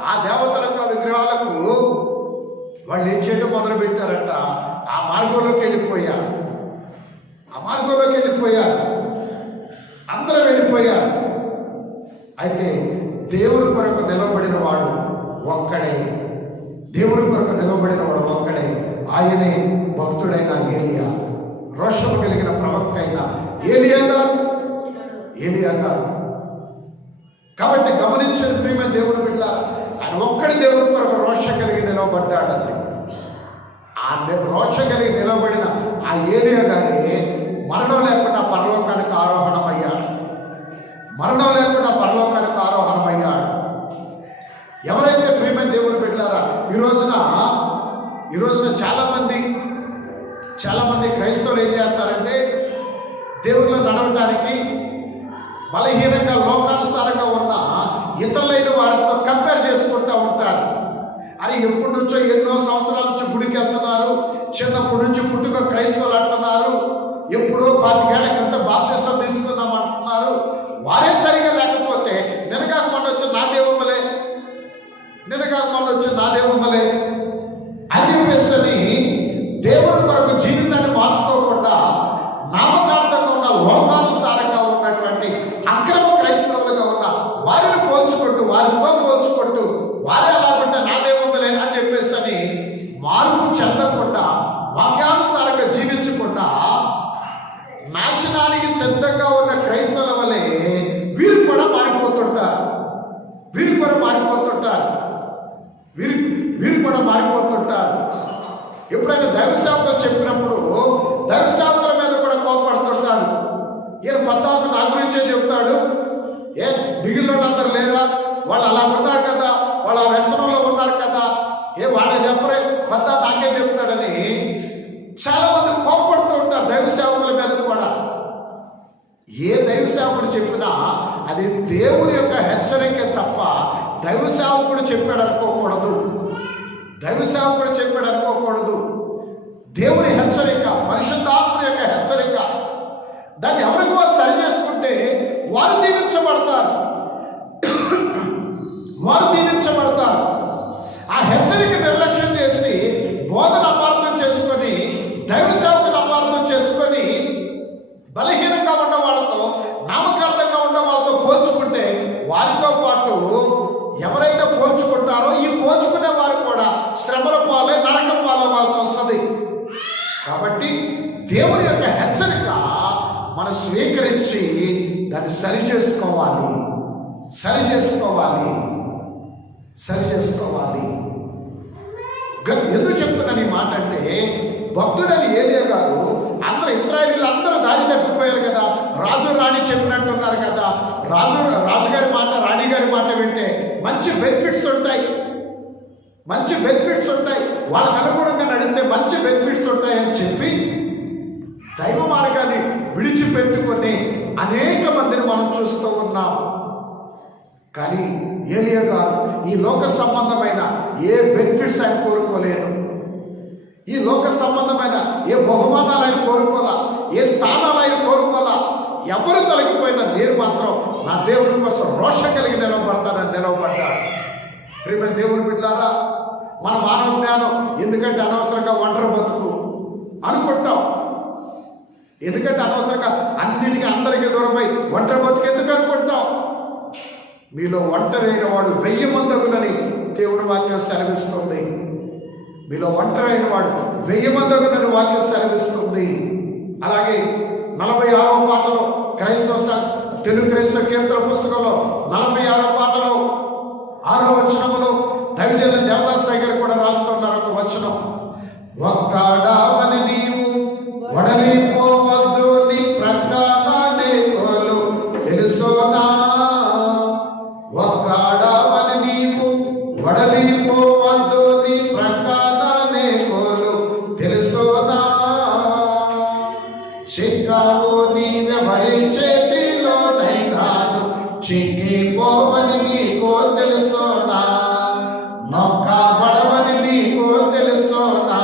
ఆ దేవతలకు, ఆ విగ్రహాలకు వాళ్ళు ఏం చేయడం మొదలు పెట్టారట? ఆ మార్గంలోకి వెళ్ళిపోయారు. అందరూ వెళ్ళిపోయారు. అయితే దేవుని కొరకు నిలబడిన వాడు ఒక్కడే. ఆయనే భక్తుడైన ఏలియా, రోషము కలిగిన ప్రవక్త అయిన ఏలియా గారు. కాబట్టి గమనించండి ప్రియమైన దేవుని బిడ్డ, ఆయన ఒక్కడి దేవుని కొరకు రోషం కలిగి నిలవబడ్డాడండి. ఆ రోషం కలిగి నిలబడిన ఆ ఏలియా గారి మరణం లేకుండా పరలోకానికి ఆరోహణమయ్యాడు. ఎవరైతే ప్రియమైన దేవుని బిడ్డలారా, ఈ రోజున చాలా మంది క్రైస్తవులు ఏం చేస్తారంటే దేవుళ్ళు నడవడానికి బలహీనంగా, లోకానుసారంగా ఉన్న ఇతరులైన వారితో కంపేర్ చేసుకుంటూ ఉంటారు. అని ఎప్పటి నుంచో ఎన్నో సంవత్సరాల నుంచి గుడికి వెళ్తున్నారు, చిన్నప్పటి నుంచి పుట్టుక క్రైస్తవులు అంటున్నారు, ఎప్పుడో 25 ఏళ్ల క్రితం బాప్తిసం తీసుకుందాం అంటున్నారు. వారే సరిగా లేకపోతే నిన్నగాక మొన్న వచ్చి నాదే ఉందలే అని చెప్పేసి దేవుని కొరకు జీవితాన్ని మార్చుకోకుండా నామకార్థంగా ఉన్న, లోకానుసారంగా ఉన్నటువంటి అక్రమ క్రైస్తవులుగా ఉన్న వారితో పోల్చుకుంటూ వారే అలా ఉంటే నాదే ఉందలే అని చెప్పేసి మార్పు చెందకుండా, వాక్యానుసారంగా జీవించకుండా నాశనానికి సిద్ధంగా ఉన్న క్రైస్తవుల వల్లే వీరు కూడా మారిపోతుంటారు. ఎప్పుడైనా దైవశాస్త్రం చెప్పినప్పుడు దైవశాస్త్రం మీద కూడా కోపడుతుంటాడు. ఈయన పద్దాకు నా గురించే చెప్తాడు, మిగిలిన వాళ్ళందరూ లేరా, వాళ్ళు అలా ఉన్నారు కదా, వాళ్ళు ఆ వ్యసనంలో ఉన్నారు కదా, వాళ్ళే చెప్పరే, పద్దా నాకే చెప్తాడని చాలా మంది కోపడుతూ ఉంటారు దైవ సేవకుల మీద కూడా. ఏ దైవ సేవకుడు చెప్పినా అది దేవుని యొక్క హెచ్చరికే తప్ప దైవ సేవకుడు చెప్పాడు అనుకోకూడదు. దేవుని హెచ్చరిక, పరిశుద్ధాత్మ యొక్క హెచ్చరిక. దాన్ని ఎవరికి వారు సరి చేసుకుంటే వారు దీవించబడతారు. ఆ హెచ్చరిక నిర్లక్ష్యం చేసి బోధన అపార్థం చేసుకొని, దైవ సేవకుని అపార్థం చేసుకొని, బలహీనంగా ఉన్న వాళ్ళతో, నామకార్థంగా ఉన్న వాళ్ళతో కాబట్టి దేవుని యొక్క హెచ్చరిక మనం స్వీకరించి దాన్ని సరి చేసుకోవాలి. ఎందుకు చెప్తున్నాను ఈ మాట అంటే, భక్తుడని ఏలియా గారు అందరూ ఇశ్రాయేలీయులు అందరూ దారి తప్పిపోయారు కదా, రాజు రాణి చెప్పినట్టున్నారు కదా, రాజుగారి మాట రాణి గారి మాట వింటే మంచి బెనిఫిట్స్ ఉంటాయి, వాళ్ళకు అనుగుణంగా నడిస్తే మంచి బెనిఫిట్స్ ఉంటాయి అని చెప్పి దైవ మార్గాన్ని విడిచిపెట్టుకొని అనేక మందిని మనం చూస్తూ ఉన్నాం. కానీ ఏలియా గారు ఈ లోక సంబంధమైన ఏ బెనిఫిట్స్ ఆయన కోరుకోలేదు, ఈ లోక సంబంధమైన ఏ బహుమానాలు ఆయన కోరుకోలా, ఏ స్థానాలు ఆయన కోరుకోలా. ఎవరు తొలగిపోయినా నేను మాత్రం నా దేవుడి కోసం రోషం కలిగి నిలవబడ్డాడు. ప్రియమైన దేవుని బిడ్డలారా, మన మానవ జ్ఞానం ఎందుకంటే అనవసరంగా ఒంటరి బతుకు అనుకుంటాం, ఎందుకంటే అనవసరంగా అన్నిటికీ అందరికీ దూరమై ఒంటరి బతుకు ఎందుకు అనుకుంటాం. మీలో ఒంటరైన వాడు 1000 మందగునని దేవుని వాక్యం సెలవిస్తుంది. మీలో ఒంటరైన వాడు 1000 మందగునని వాక్యం సెలవిస్తుంది. అలాగే 46వ పాటలో తెలుగు క్రైస్తవ కీర్తన పుస్తకంలో 46వ పాటలో 6వ వచనములో దైవజన దేవదాసాయి గారు కూడా రాస్తున్నారు ఒక వచనం. ఒక్కడావని నీవు వడలిపోవద్దు, నీ ప్రక్కన నేకోలు తెలుసోనా. ఒక్కడావని నీవు వడలిపోవద్దు, నీ ప్రక్కన నేకోలు తెలుసోనా. చిక్కావు నీవెవరి చేతిలోనైనాను, చిక్కిపోవని నీకో తెలుసోనా. నొక్కబడవని నీకో తెలుసోనా,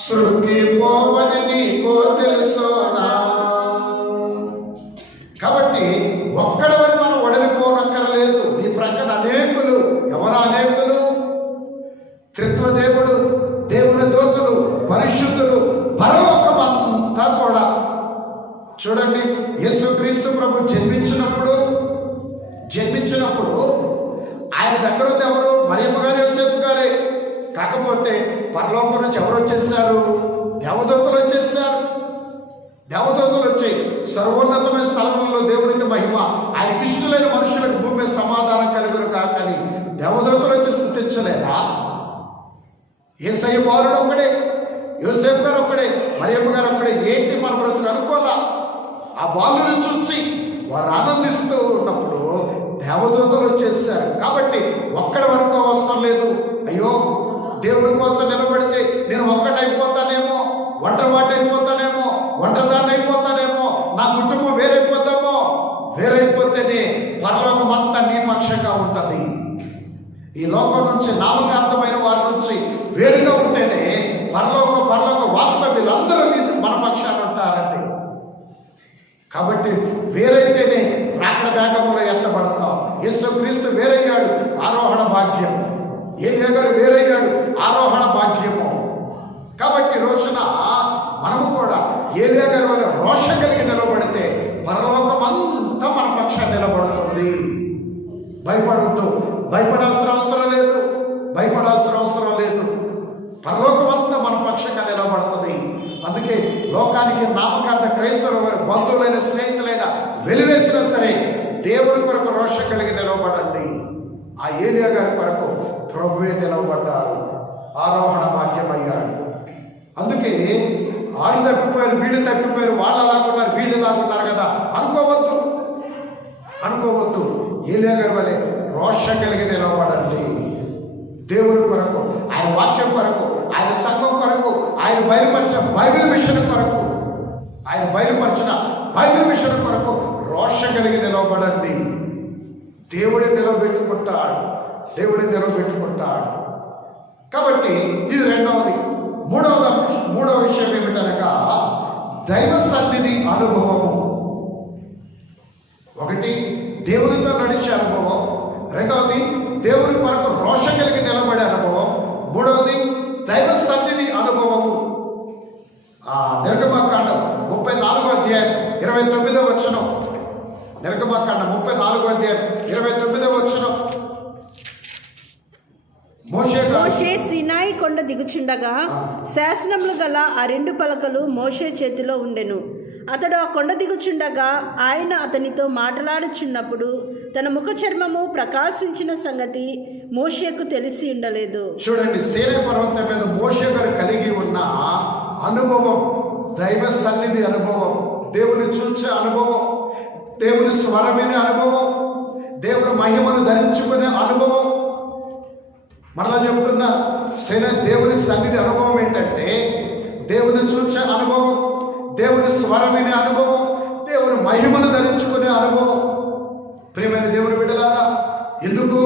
సృంగిపోవని నీకో తెలుసోనా. కాబట్టి ఒక్కడవని మనం వడలిపోనక్కర్లేదు. నీ ప్రక్కన అనేకులు. ఎవరు అనేకులు? త్రిత్వదేవుడు, దేవుని దూతలు, పరిశుద్ధులు, పరలోకమంతా కూడా. చూడండి, యేసుక్రీస్తు ప్రభు జన్మించినప్పుడు ఆయన దగ్గర ఉంది ఎవరు? మరియమ్మ గారు, యోసేపు గారే. కాకపోతే పరలోకం నుంచి ఎవరు వచ్చేసారు? దేవదూతలు వచ్చేసారు. దేవదూతలు వచ్చి సర్వోన్నతమైన స్థలములలో దేవునికి మహిమ, ఆయనకి ఇష్టమైన మనుషులకు భూమి సమాధానం కలుగును కాకని దేవదూతలు వచ్చి స్తుతించలేదా? యేసయ్య బాలుడు ఒక్కడే, యోసేపు గారు ఒక్కడే, మరియమ్మ గారు ఒక్కడే. ఏంటి మన బ్రతుకు అనుకోలా? ఆ బాలుని చూసి వారు ఆనందిస్తూ ఉన్నప్పుడు దేవదూతలు వచ్చేసారు. కాబట్టి ఒక్కడి వరకు అవసరం లేదు. అయ్యో, దేవుడి కోసం నిలబడితే నేను ఒక్కడైపోతానేమో, ఒంటరివాడైపోతానేమో, ఒంటరిదాన్ని అయిపోతానేమో, నా కుటుంబం వేరైపోతేనే పరలోకం అంతా నీ పక్షంగా ఉంటుంది. ఈ లోకం నుంచి నామకార్థమైన వారి నుంచి వేరుగా ఉంటేనే పరలోక వాస్తవ్యులందరూ మన పక్షాన్ని ఉంటారండి. కాబట్టి వేరైతేనే రాకడ వేగంలో ఎత్తబడతాం. యేసుక్రీస్తు వేరయ్యాడు, ఆరోహణ భాగ్యం. ఏలియా గారు వేరయ్యాడు, ఆరోహణ భాగ్యము. కాబట్టి రోజున మనము కూడా ఏలియా గారి వల్ల రోషం కలిగి నిలబడితే పరలోకం అంతా మన పక్షాన్ని నిలబడుతుంది. భయపడాల్సిన అవసరం లేదు. పరలోకం అంతా మన పక్షంగా నిలబడుతుంది. అందుకే లోకానికి నామకార్థ క్రైస్తవుల వారి బంధువులైన, స్నేహితులైన వెలివేసినా సరే దేవుని కొరకు రోషం కలిగి నిలవబడండి. ఆ ఏలియా గారి కొరకు ప్రభువే నిలవబడ్డారు, ఆరోహణ భాగ్యమయ్యాడు. అందుకే వాళ్ళు తప్పిపోయారు, వీళ్ళు తప్పిపోయారు, వాళ్ళలాగున్నారు, వీళ్ళలాగున్నారు కదా అనుకోవద్దు. ఏలియా గారి వలె రోషం కలిగి నిలవబడండి. దేవుని కొరకు, ఆయన వాక్యం కొరకు, ఆయన సంఘం కొరకు, ఆయన బయలుపరిచిన బైబిల్ మిషన్ కొరకు రోషం కలిగి నిలవబడండి. దేవుడి నిలబెట్టుకుంటాడు. కాబట్టి ఇది రెండవది. మూడవ విషయం ఏమిటనగా దైవ సన్నిధి అనుభవము. ఒకటి దేవునితో నడిచే అనుభవం, రెండవది దేవుని కొరకు రోషం కలిగి నిలబడే అనుభవం, మూడవది దైవ సన్నిధి అనుభవము. నిర్గమకాండం 34వ అధ్యాయం 29వ వచనం. నిర్గమకాండం 34వ అధ్యాయం 29వ వచనం. మోషే సినాయి కొండ దిగుచుండగా శాసనములు గల ఆ 2 పలకలు మోషే చేతిలో ఉండెను. అతడు ఆ కొండ దిగుచుండగా ఆయన అతనితో మాట్లాడుచున్నప్పుడు తన ముఖ చర్మము ప్రకాశించిన సంగతి మోషేకు తెలిసి ఉండలేదు. చూడండి, సీనాయి పర్వతం మీద మోషే గారు కలిగి ఉన్న అనుభవం, దైవ సన్నిధి అనుభవం, దేవుని చూచే అనుభవం, దేవుని స్వరం వినే అనుభవం, దేవుని మహిమను ధరించుకునే అనుభవం. మరలా చెప్తున్నా, దేవుని సన్నిధి అనుభవం ఏంటంటే దేవుని చూచే అనుభవం, దేవుని స్వరం వినే అనుభవం, దేవుని మహిమను ధరించుకునే అనుభవం. ప్రియమైన దేవుని బిడ్డలారా, ఎందుకు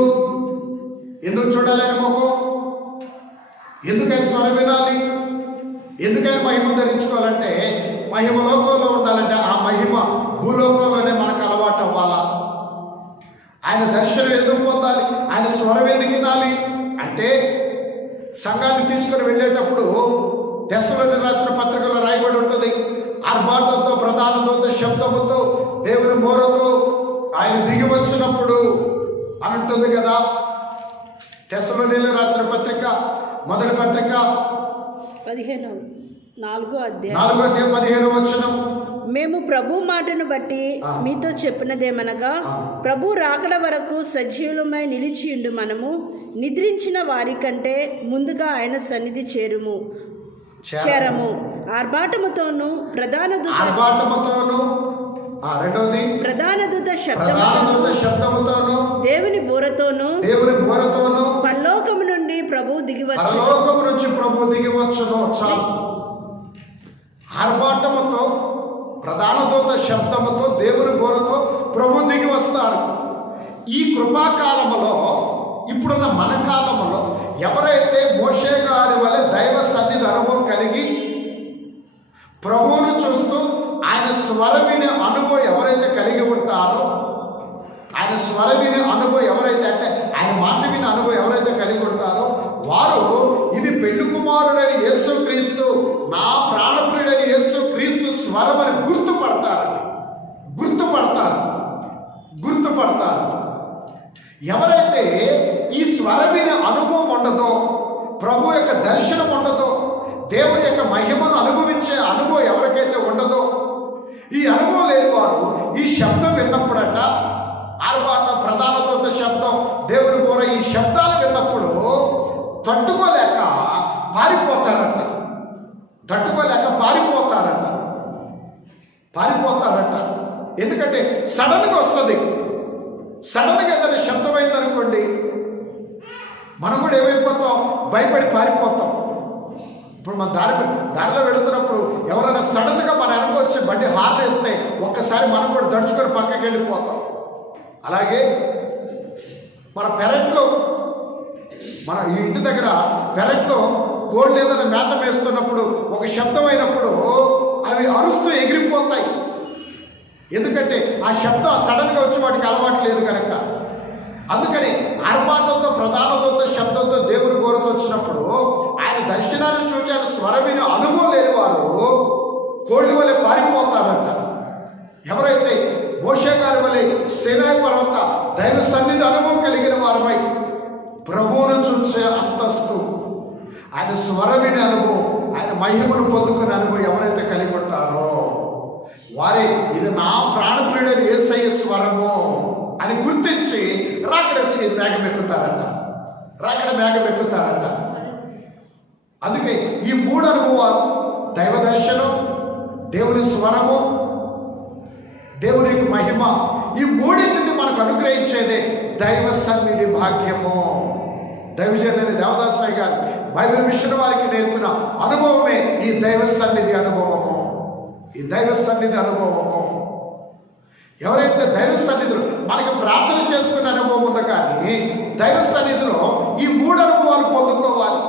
చూడాలి ఆయన ముఖం? ఎందుకని స్వరం వినాలి? ఎందుకని మహిమ ధరించుకోవాలంటే, మహిమ లోకంలో ఉండాలంటే ఆ మహిమ భూలోకంలోనే మనకు అలవాటు అవ్వాలా? ఆయన దర్శనం ఎందుకు పొందాలి? ఆయన స్వరం ఎందుకు వినాలి అంటే, సంఘాన్ని తీసుకుని వెళ్ళేటప్పుడు తెస్సలోనికీయులకు రాసిన పత్రికలో రాయబడి ఉంటుంది, ఆర్భాటంతో, ప్రధాన దూత శబ్దముతో, దేవుని మోరతో ఆయన దిగి వచ్చినప్పుడు అని ఉంటుంది కదా. తెస్సలోనికీయులకు రాసిన పత్రిక, మొదటి పత్రిక 4వ అధ్యాయం 15వ వచనం. మేము ప్రభు మాటను బట్టి మీతో చెప్పినదేమనగా, ప్రభు రాకడ వరకు సజీవులమై నిలిచియుండు మనము నిద్రించిన వారి కంటే ముందుగా ఆయన సన్నిధి చేరము. ఆర్భాటముతోను ప్రధాన దూత శబ్దముతోను దేవుని బూరతోను పరలోకము నుండి ప్రభు దిగివచ్చు. ఆర్భాటముతో, ప్రధాన దూత శబ్దముతో, దేవుని బోరతో ప్రభు దిగి వస్తారు. ఈ కృపాకాలములో, ఇప్పుడున్న మన కాలంలో ఎవరైతే మోషే గారి వలె దైవ సన్నిధి అనుభవం కలిగి ప్రభువును చూస్తూ ఆయన స్వరం వినే అనుభవం ఎవరైతే కలిగి ఉంటారో, ఆయన స్వరం వినే అనుభవం ఎవరైతే, అంటే ఆయన మాట వినే అనుభవం ఎవరైతే కలిగి ఉంటారో, వారు ఇది పెళ్లి కుమారుడని యేసుక్రీస్తు, నా ప్రాణప్రియుడని యేసుక్రీస్తు స్వరం అని గుర్తుపడతారు. ఎవరైతే ఈ స్వరం వినే అనుభవం ఉండదో, ప్రభు యొక్క దర్శనం ఉండదో, దేవుని యొక్క మహిమను అనుభవించే అనుభవం ఎవరికైతే ఉండదో, ఈ అనుభవం లేని వారు ఈ శబ్దం విన్నప్పుడట, ఆర్భాటం, ప్రధాన దూత శబ్దం, దేవుని బోర, ఈ శబ్దాలు విన్నప్పుడు తట్టుకోలేక పారిపోతారట. ఎందుకంటే సడన్గా వస్తుంది. సడన్గా ఏదైనా శబ్దం అయిందనుకోండి, మనం కూడా ఏమైపోతాం? భయపడి పారిపోతాం. ఇప్పుడు మన దారిలో వెళుతున్నప్పుడు ఎవరైనా సడన్గా మన వెనక వచ్చి బండి హార్న్ వేస్తే ఒక్కసారి మనం కూడా దడుచుకొని పక్కకి వెళ్ళిపోతాం. అలాగే మన పెరట్లో, మన ఇంటి దగ్గర పెరట్లో కోళ్ళు ఏదైనా మేత వేస్తున్నప్పుడు ఒక శబ్దం అయినప్పుడు అవి అరుస్తూ ఎగిరిపోతాయి. ఎందుకంటే ఆ శబ్దం సడన్గా వచ్చి వాటికి అలవాటు లేదు కనుక. అందుకని ఆర్భాటంతో, ప్రధాన దూత శబ్దంతో, దేవుని బోరతో వచ్చినప్పుడు ఆయన దర్శనాన్ని చూసి ఆయన స్వరం వినే అనుభవం లేని వారు కోళ్ళ వలె పారిపోతారంట. ఎవరైతే మోషే గారి వలె సీనాయి పర్వత దైవ సన్నిధి అనుభవం కలిగిన వారమై ప్రభువును చూసే అంతస్తు, ఆయన స్వరం వినే అనుభవం, ఆయన మహిమను పొందుకునే అనుభవం ఎవరైతే కలిగి ఉంటారో వారే ఇది నా ప్రాణప్రియుడైన యేసయ్య స్వరము అని గుర్తించి రాకడ మేఘం ఎక్కుతారట. అందుకే ఈ 3 అనుభవాలు, దైవ దర్శనం, దేవుని స్వరము, దేవుని మహిమ, ఈ 3టిని మనకు అనుగ్రహించేదే దైవ సన్నిధి భాగ్యము. దైవజనుని దేవదాసయ్య గారు బైబిల్ మిషన్ వారికి నేర్పిన అనుభవమే ఈ దైవ సన్నిధి అనుభవము. ఎవరైతే దైవ సన్నిధిలో మనకి ప్రార్థన చేసుకునే అనుభవం ఉందో, కానీ దైవ సన్నిధిలో ఈ 3 అనుభవాలు పొందుకోవాలి.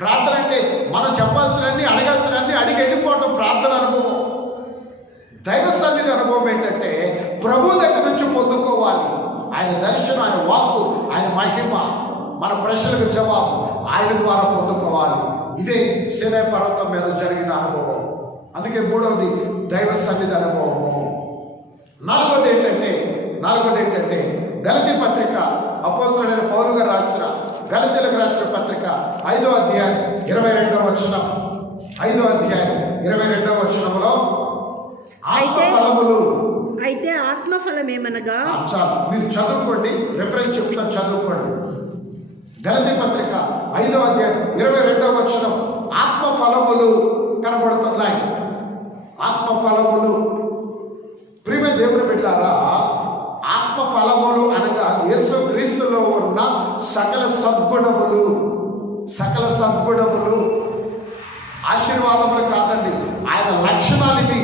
ప్రార్థన అంటే మనం చెప్పాల్సినన్ని, అడగాల్సినన్ని అడిగి వెళ్ళిపోవటం ప్రార్థన అనుభవం. దైవ సన్నిధి అనుభవం ఏంటంటే ప్రభు దగ్గర నుంచి పొందుకోవాలి. ఆయన దర్శనం, ఆయన వాక్కు, ఆయన మహిమ, మన ప్రశ్నలకు జవాబు ఆయన ద్వారా పొందుకోవాలి. ఇదే సీనాయి పర్వతం మీద జరిగిన అనుభవం. అందుకే 3వది దైవ సన్నిధి అనుభవము. 4వది ఏంటంటే గలతీ పత్రిక అపోస్తలుడైన పౌలు గారు రాసిన గలతీయులకు రాసిన పత్రిక 5వ అధ్యాయం 22వ వచనం. 5వ అధ్యాయం 22వ వచనంలో ఆత్మఫలములు. అయితే ఆత్మఫలం ఏమనగా, చాలు మీరు చదువుకోండి, రిఫరెన్స్ చెప్తాను, చదువుకోండి. గలతీ పత్రిక 5వ అధ్యాయం 22వ వచనం. ఆత్మఫలములు కనబడుతున్నాయి. ఆత్మఫలములు. ప్రియ దేవుని బిడ్డలారా, ఆత్మఫలములు అనగా యేసు క్రీస్తులో ఉన్న సకల సద్గుణములు. సకల సద్గుణములు. ఆశీర్వాదములు కాదండి, ఆయన లక్షణాలు ఇవి.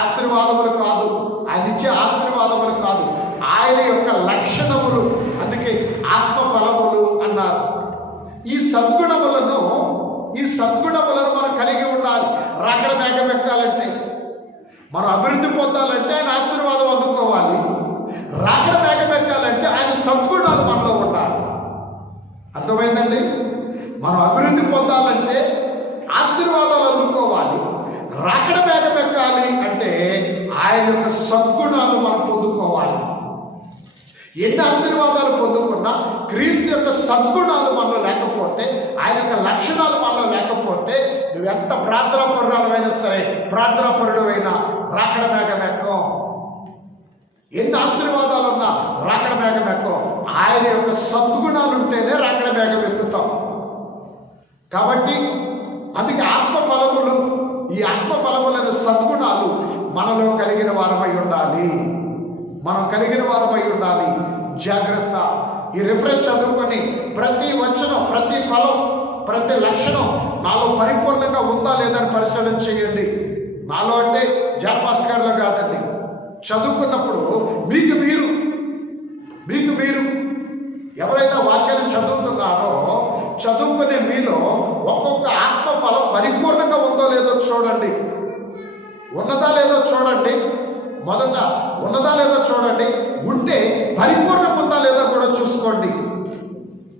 ఆశీర్వాదములు కాదు, ఆయన ఇచ్చే ఆశీర్వాదములు కాదు, ఆయన యొక్క లక్షణములు. అందుకే ఆత్మఫలములు అన్నారు. ఈ సద్గుణములను మనం కలిగి ఉండాలి. రాకడ మేఘం ఎక్కాలంటే, మనం అభివృద్ధి పొందాలంటే ఆయన ఆశీర్వాదం అందుకోవాలి. రాకడ మేఘం ఎక్కాలంటే ఆయన సద్గుణాలు మనలో ఉండాలి. అర్థమైందండి? మనం అభివృద్ధి పొందాలంటే ఆశీర్వాదాలు అందుకోవాలి. రాకడ మేఘం ఎక్కాలి అంటే ఆయన యొక్క సద్గుణాలు మనం పొందుకోవాలి. ఎన్ని ఆశీర్వాదాలు పొందుకున్నా క్రీస్తు యొక్క సద్గుణాలు మనలో లేకపోతే, ఆయన యొక్క లక్షణాలు మనలో లేకపోతే, నువ్వెంత ప్రార్థనాపరుడైనా సరే, ప్రార్థనాపరుడైనా రాకడ మేఘం ఎక్కం. ఎన్ని ఆశీర్వాదాలు ఉన్నా రాకడ మేఘం ఎక్కం. ఆయన యొక్క సద్గుణాలు ఉంటేనే రాకడ మేఘం ఎక్కుతాం. కాబట్టి అందుకే ఆత్మఫలములు, ఈ ఆత్మఫలములైన సద్గుణాలు మనలో కలిగిన వారమై ఉండాలి. మనం కలిగిన వారమై ఉండాలి. జాగ్రత్త. ఈ రిఫరెన్స్ చదువుకొని ప్రతి వచనం, ప్రతి ఫలం, ప్రతి లక్షణం నాలో పరిపూర్ణంగా ఉందా లేదని పరిశీలన చేయండి. నాలో అంటే జాపాస్ గారిలో కాదండి. చదువుకున్నప్పుడు మీకు మీరు ఎవరైతే వాక్యాన్ని చదువుతున్నారో, చదువుకునే మీలో ఒక్కొక్క ఆత్మఫలం పరిపూర్ణంగా ఉందో లేదో చూడండి. ఉన్నదా లేదో చూడండి. మొదట ఉన్నదా లేదో చూడండి. ఉంటే పరిపూర్ణంగా ఉందా లేదో కూడా చూసుకోండి.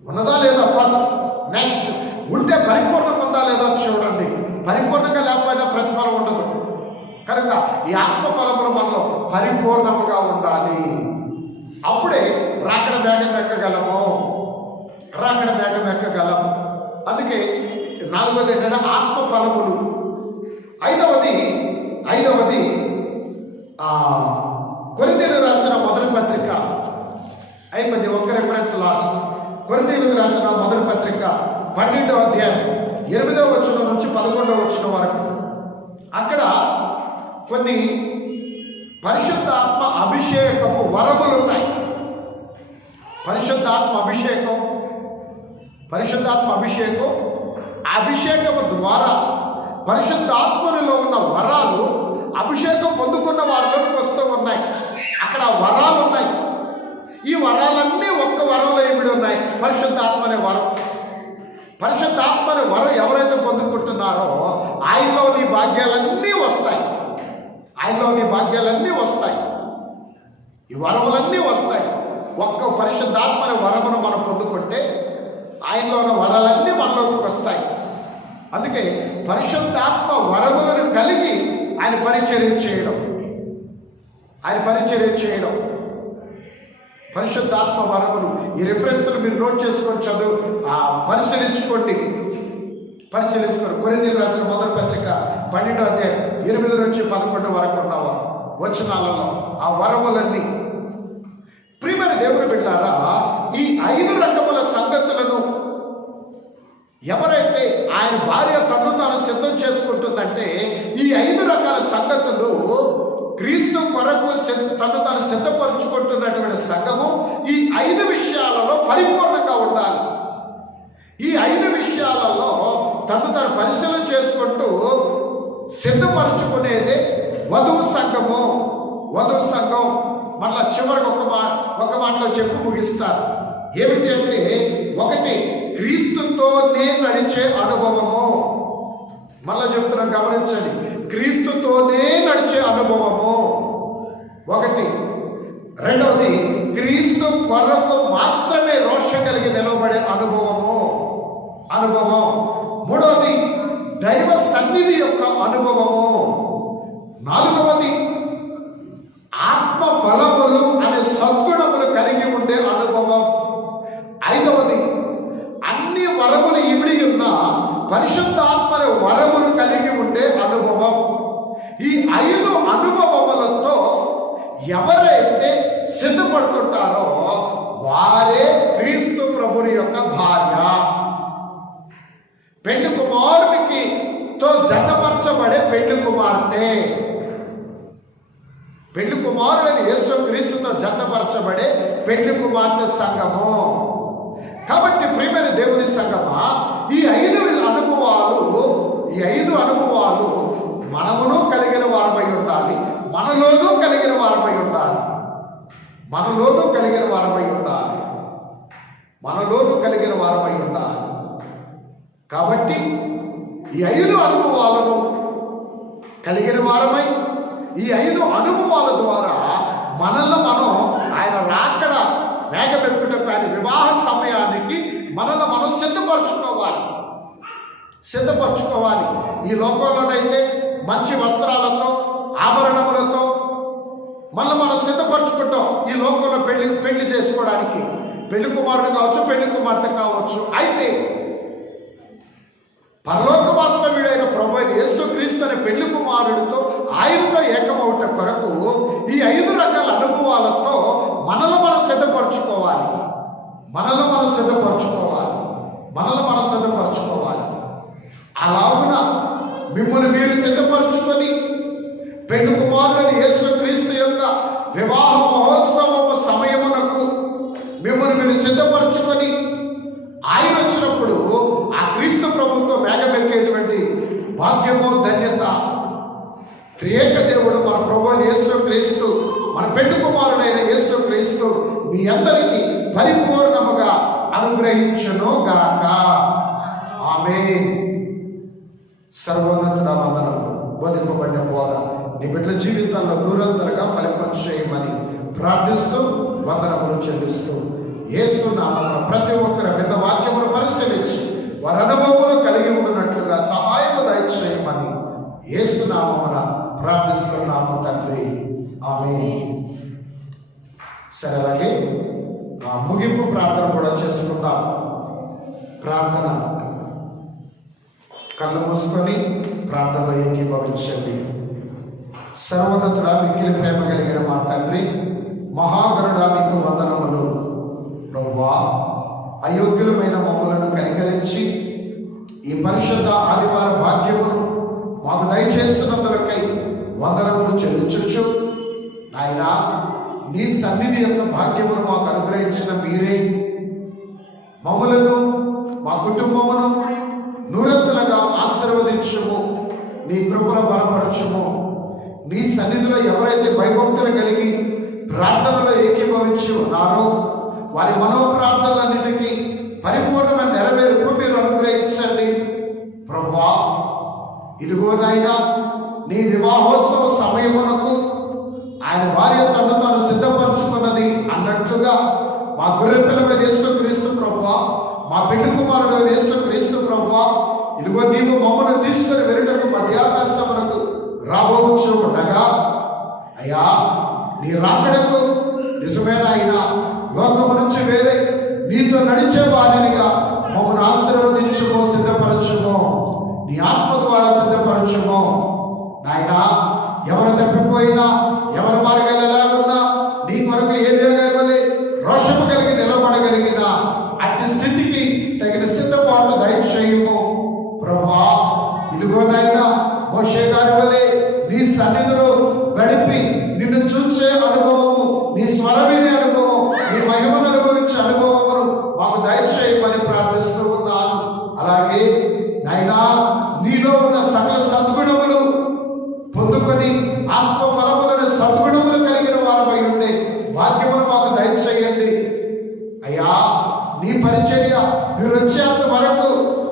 ఉన్నదా లేదా ఫస్ట్. నెక్స్ట్ ఉంటే పరిపూర్ణంగా ఉందా లేదో చూడండి. పరిపూర్ణంగా లేకపోయినా ప్రతిఫలం ఉండదు. కనుక ఈ ఆత్మఫలములు మనలో పరిపూర్ణముగా ఉండాలి. అప్పుడే రాకడ మేఘం ఎక్కగలము. రాకడ మేఘం ఎక్కగలము. అందుకే 4వది ఏంటంటే ఆత్మఫలములు. ఐదవది కొరింథీయులకు రాసిన మొదటి పత్రిక. అయిపోయింది, ఒక్క రెఫరెన్స్ లాస్ట్. కొరింథీయులకు రాసిన మొదటి పత్రిక 12వ అధ్యాయం 8వ వచనం నుంచి 11వ వచనం వరకు. అక్కడ కొన్ని పరిశుద్ధాత్మ అభిషేకపు వరములు ఉన్నాయి. పరిశుద్ధాత్మ అభిషేకం అభిషేకము ద్వారా పరిశుద్ధాత్మలో ఉన్న వరాలు అభిషేకం పొందుకున్న వారిలోకి వస్తూ ఉన్నాయి. అక్కడ వరాలు ఉన్నాయి. ఈ వరాలన్నీ ఒక్క వరంలో ఇమిడి ఉన్నాయి. పరిశుద్ధాత్మ అనే వరం. పరిశుద్ధాత్మ అనే వరం ఎవరైతే పొందుకుంటున్నారో ఆయనలోని భాగ్యాలన్నీ వస్తాయి. ఈ వరములన్నీ వస్తాయి. ఒక్క పరిశుద్ధాత్మ అనే వరమును మనం పొందుకుంటే ఆయనలో ఉన్న వరాలన్నీ మనలోకి వస్తాయి. అందుకే పరిశుద్ధాత్మ వరములను కలిగి ఆయన పరిచర్య చేయడం. పరిశుద్ధాత్మ వరములు. ఈ రిఫరెన్స్లు మీరు నోట్ చేసుకొని పరిశీలించుకోండి. కొరింథీయులకు రాసిన మొదటి పత్రిక 12వ అధ్యాయం 8 నుంచి 11 వరకు ఉన్న వచనాలలో ఆ వరములన్నీ. ప్రియమైన దేవుని బిడ్డలారా, ఈ 5 రకముల సంగతులను ఎవరైతే ఆయన భార్య తను తాను సిద్ధం చేసుకుంటుందంటే, ఈ 5 రకాల సంగతులు క్రీస్తు కొరకు తను తాను సిద్ధపరుచుకుంటున్నటువంటి సంఘము ఈ 5 విషయాలలో పరిపూర్ణంగా ఉండాలి. ఈ 5 విషయాలలో తను తాను పరిశీలన చేసుకుంటూ సిద్ధపరుచుకునేదే వధువు సంఘం. మళ్ళా చివరికి ఒక మాటలో చెప్పి ముగిస్తారు. ఏమిటి అంటే, 1 క్రీస్తుతోనే నడిచే అనుభవము. మళ్ళా చెప్తున్నాను, గమనించండి. క్రీస్తుతోనే నడిచే అనుభవము 1. 2వది క్రీస్తు కొరకు మాత్రమే రోషం కలిగి నిలబడే అనుభవం. 3వది దైవ సన్నిధి యొక్క అనుభవము. 4వది ఆత్మ ఫలములు అనే సద్గుణములు కలిగి ఉండే అనుభవం. 5వది పరిశుద్ధాత్మల వరమును కలిగి ఉండే అనుభవం. ఈ 5 అనుభవములతో ఎవరైతే సిద్ధపడుతుంటారో వారే క్రీస్తు ప్రభుని యొక్క భార్య. పెళ్లి కుమారునికి తో జతపరచబడే పెళ్లి కుమార్తె. పెళ్లి కుమారుడని యేసు క్రీస్తుతో జతపరచబడే పెళ్లి కుమార్తె సంఘము. కాబట్టి ప్రియమైన దేవుని సంఘమా, ఈ 5 అనుభవాలు మనమును కలిగిన వారమై ఉండాలి, మనలోనూ కలిగిన వారమై ఉండాలి, మనలోనూ కలిగిన వారమై ఉండాలి, మనలోనూ కలిగిన వారమై ఉండాలి. కాబట్టి ఈ 5 అనుభవాలను కలిగిన వారమై, ఈ 5 అనుభవాల ద్వారా మనల్ని మనం ఆయన రాకడ వేగమెక్కుట కానీ వివాహ సమయానికి మనల్ని మనం సిద్ధపరచుకోవాలి. ఈ లోకంలోనైతే మంచి వస్త్రాలతో, ఆభరణములతో మనం సిద్ధపరచుకుంటాం ఈ లోకంలో పెళ్లి చేసుకోవడానికి. పెళ్లి కుమారుడు కావచ్చు, పెళ్లి కుమార్తె కావచ్చు. అయితే పరలోక వాస్తవ్యుడైన ప్రభువైన యేసుక్రీస్తు అనే పెళ్లి కుమారుడితో ఆయనతో ఏకమవుట కొరకు ఈ 5 రకాల అనుభవాలతో మనల్ని మనం సిద్ధపరచుకోవాలి. అలాగున మిమ్మల్ని మీరు సిద్ధపరచుకొని పెళ్లి కుమారుడైన యేసుక్రీస్తు యొక్క వివాహ మహోత్సవం సమయమునకు మిమ్మల్ని మీరు సిద్ధపరచుకొని ఆయన వచ్చినప్పుడు ఆ క్రీస్తు ప్రభుత్వం వేగమెక్కేటువంటి భాగ్యము, ధన్యత త్రియేక దేవుడు మన ప్రభువైన యేసుక్రీస్తు, మన పెళ్లి కుమారుడైన యేసుక్రీస్తు మీ అందరికీ పరిపూర్ణముగా అనుగ్రహించును గాక. ఆమేన్. సర్వోన్నతుడ వందనము. బోధింపబడిన బోధ నీ బిడ్డల జీవితాల్లో నూరంతరగా ఫలింపచేయమని ప్రార్థిస్తూ వందనములు చెల్లిస్తూ యేసు నామమున ప్రతి ఒక్కరు విన్న వాక్యమును పరిశీలించి వారి అనుభవములు కలిగి ఉన్నట్లుగా సహాయము దయచేయమని యేసు నామమున ప్రార్థిస్తున్నాము తండ్రి. ఆమేన్. సరే, అలాగే ముగింపు ప్రార్థన కూడా చేసుకుందాం. ప్రార్థన కళ్ళు మూసుకొని ప్రార్థనలో ఏకీభవించండి. సర్వోన్నతుడ, మిక్కిలి ప్రేమ కలిగిన మా తండ్రి, మహాగరుడా, నీకు వందనములు. ప్రభువా, అయోగ్యులమైన మమ్మలను కనికరించి ఈ పరిశుద్ధ ఆదివార భాగ్యమును మాకు దయచేస్తున్నందులకై వందనములు చెల్లించు. నాయనా, నీ సన్నిధి యొక్క భాగ్యమును మాకు అనుగ్రహించిన మీరే మమ్మలను, మా కుటుంబమును నూరంతులుగా ఆశీర్వదించుము. నీ కృపను బలపరచుము. నీ సన్నిధిలో ఎవరైతే భయభక్తులు కలిగి ప్రార్థనలో ఏకీభవించి ఉన్నారో వారి మనోప్రార్థనలన్నిటికీ పరిపూర్ణమైన నెరవేర్పు మీరు అనుగ్రహించండి. ప్రభువా, ఇదిగో నాయనా, నీ వివాహోత్సవ సమయమునకు ఆయన భార్య తను తాను సిద్ధపరచుకున్నది అన్నట్లుగా మా గొర్రెపిల్లగా యేసుక్రీస్తు ప్రభువా, మా పెళ్లి కుమారుడు యేసుక్రీస్తు ప్రభువా, ఇదిగో నీవు మమ్మల్ని తీసుకొని వెళ్ళటకు మధ్యాకాశమునకు రాబోవచ్చు ఉండగా అయ్యా, నీ రాకడకు నిజమైన అయినా లోకము నుంచి వేరే నీతో నడిచే వారినిగా మమ్మల్ని ఆశీర్వదించుమో, సిద్ధపరచుమో, నీ ఆత్మ ద్వారా సిద్ధపరచుమో. నాయనా, ఎవరు తప్పిపోయినా, ఎవరి మార్గాలు ఎలాగున్నా నీ కొరకు ఏరియగలవలే రోషము కలిగి నిలబడగలిగిన అట్టి స్థితికి తగిన సిద్ధపాటు దయచేయము. ప్రభువా, ఇదిగో నాయనా, మోషే గారి వలె నీ సన్నిధిలో గడిపి నిన్ను చూసే అనుభవము, నీ స్వరం వినే అనుభవం, నీ మహిమను అనుభవించే అనుభవమును మాకు దయచేయమని ప్రార్థిస్తూ ఉన్నాను. అలాగే నాయనా, నీలో ఉన్న సకల సద్గుణములు పొందుకొని ఆత్మ ఫలములను సద్గుణములు కలిగిన వారమై ఉండే భాగ్యమును మాకు దయచేయండి. అయ్యా, నీ పరిచర్య మీరు వచ్చేంత వరకు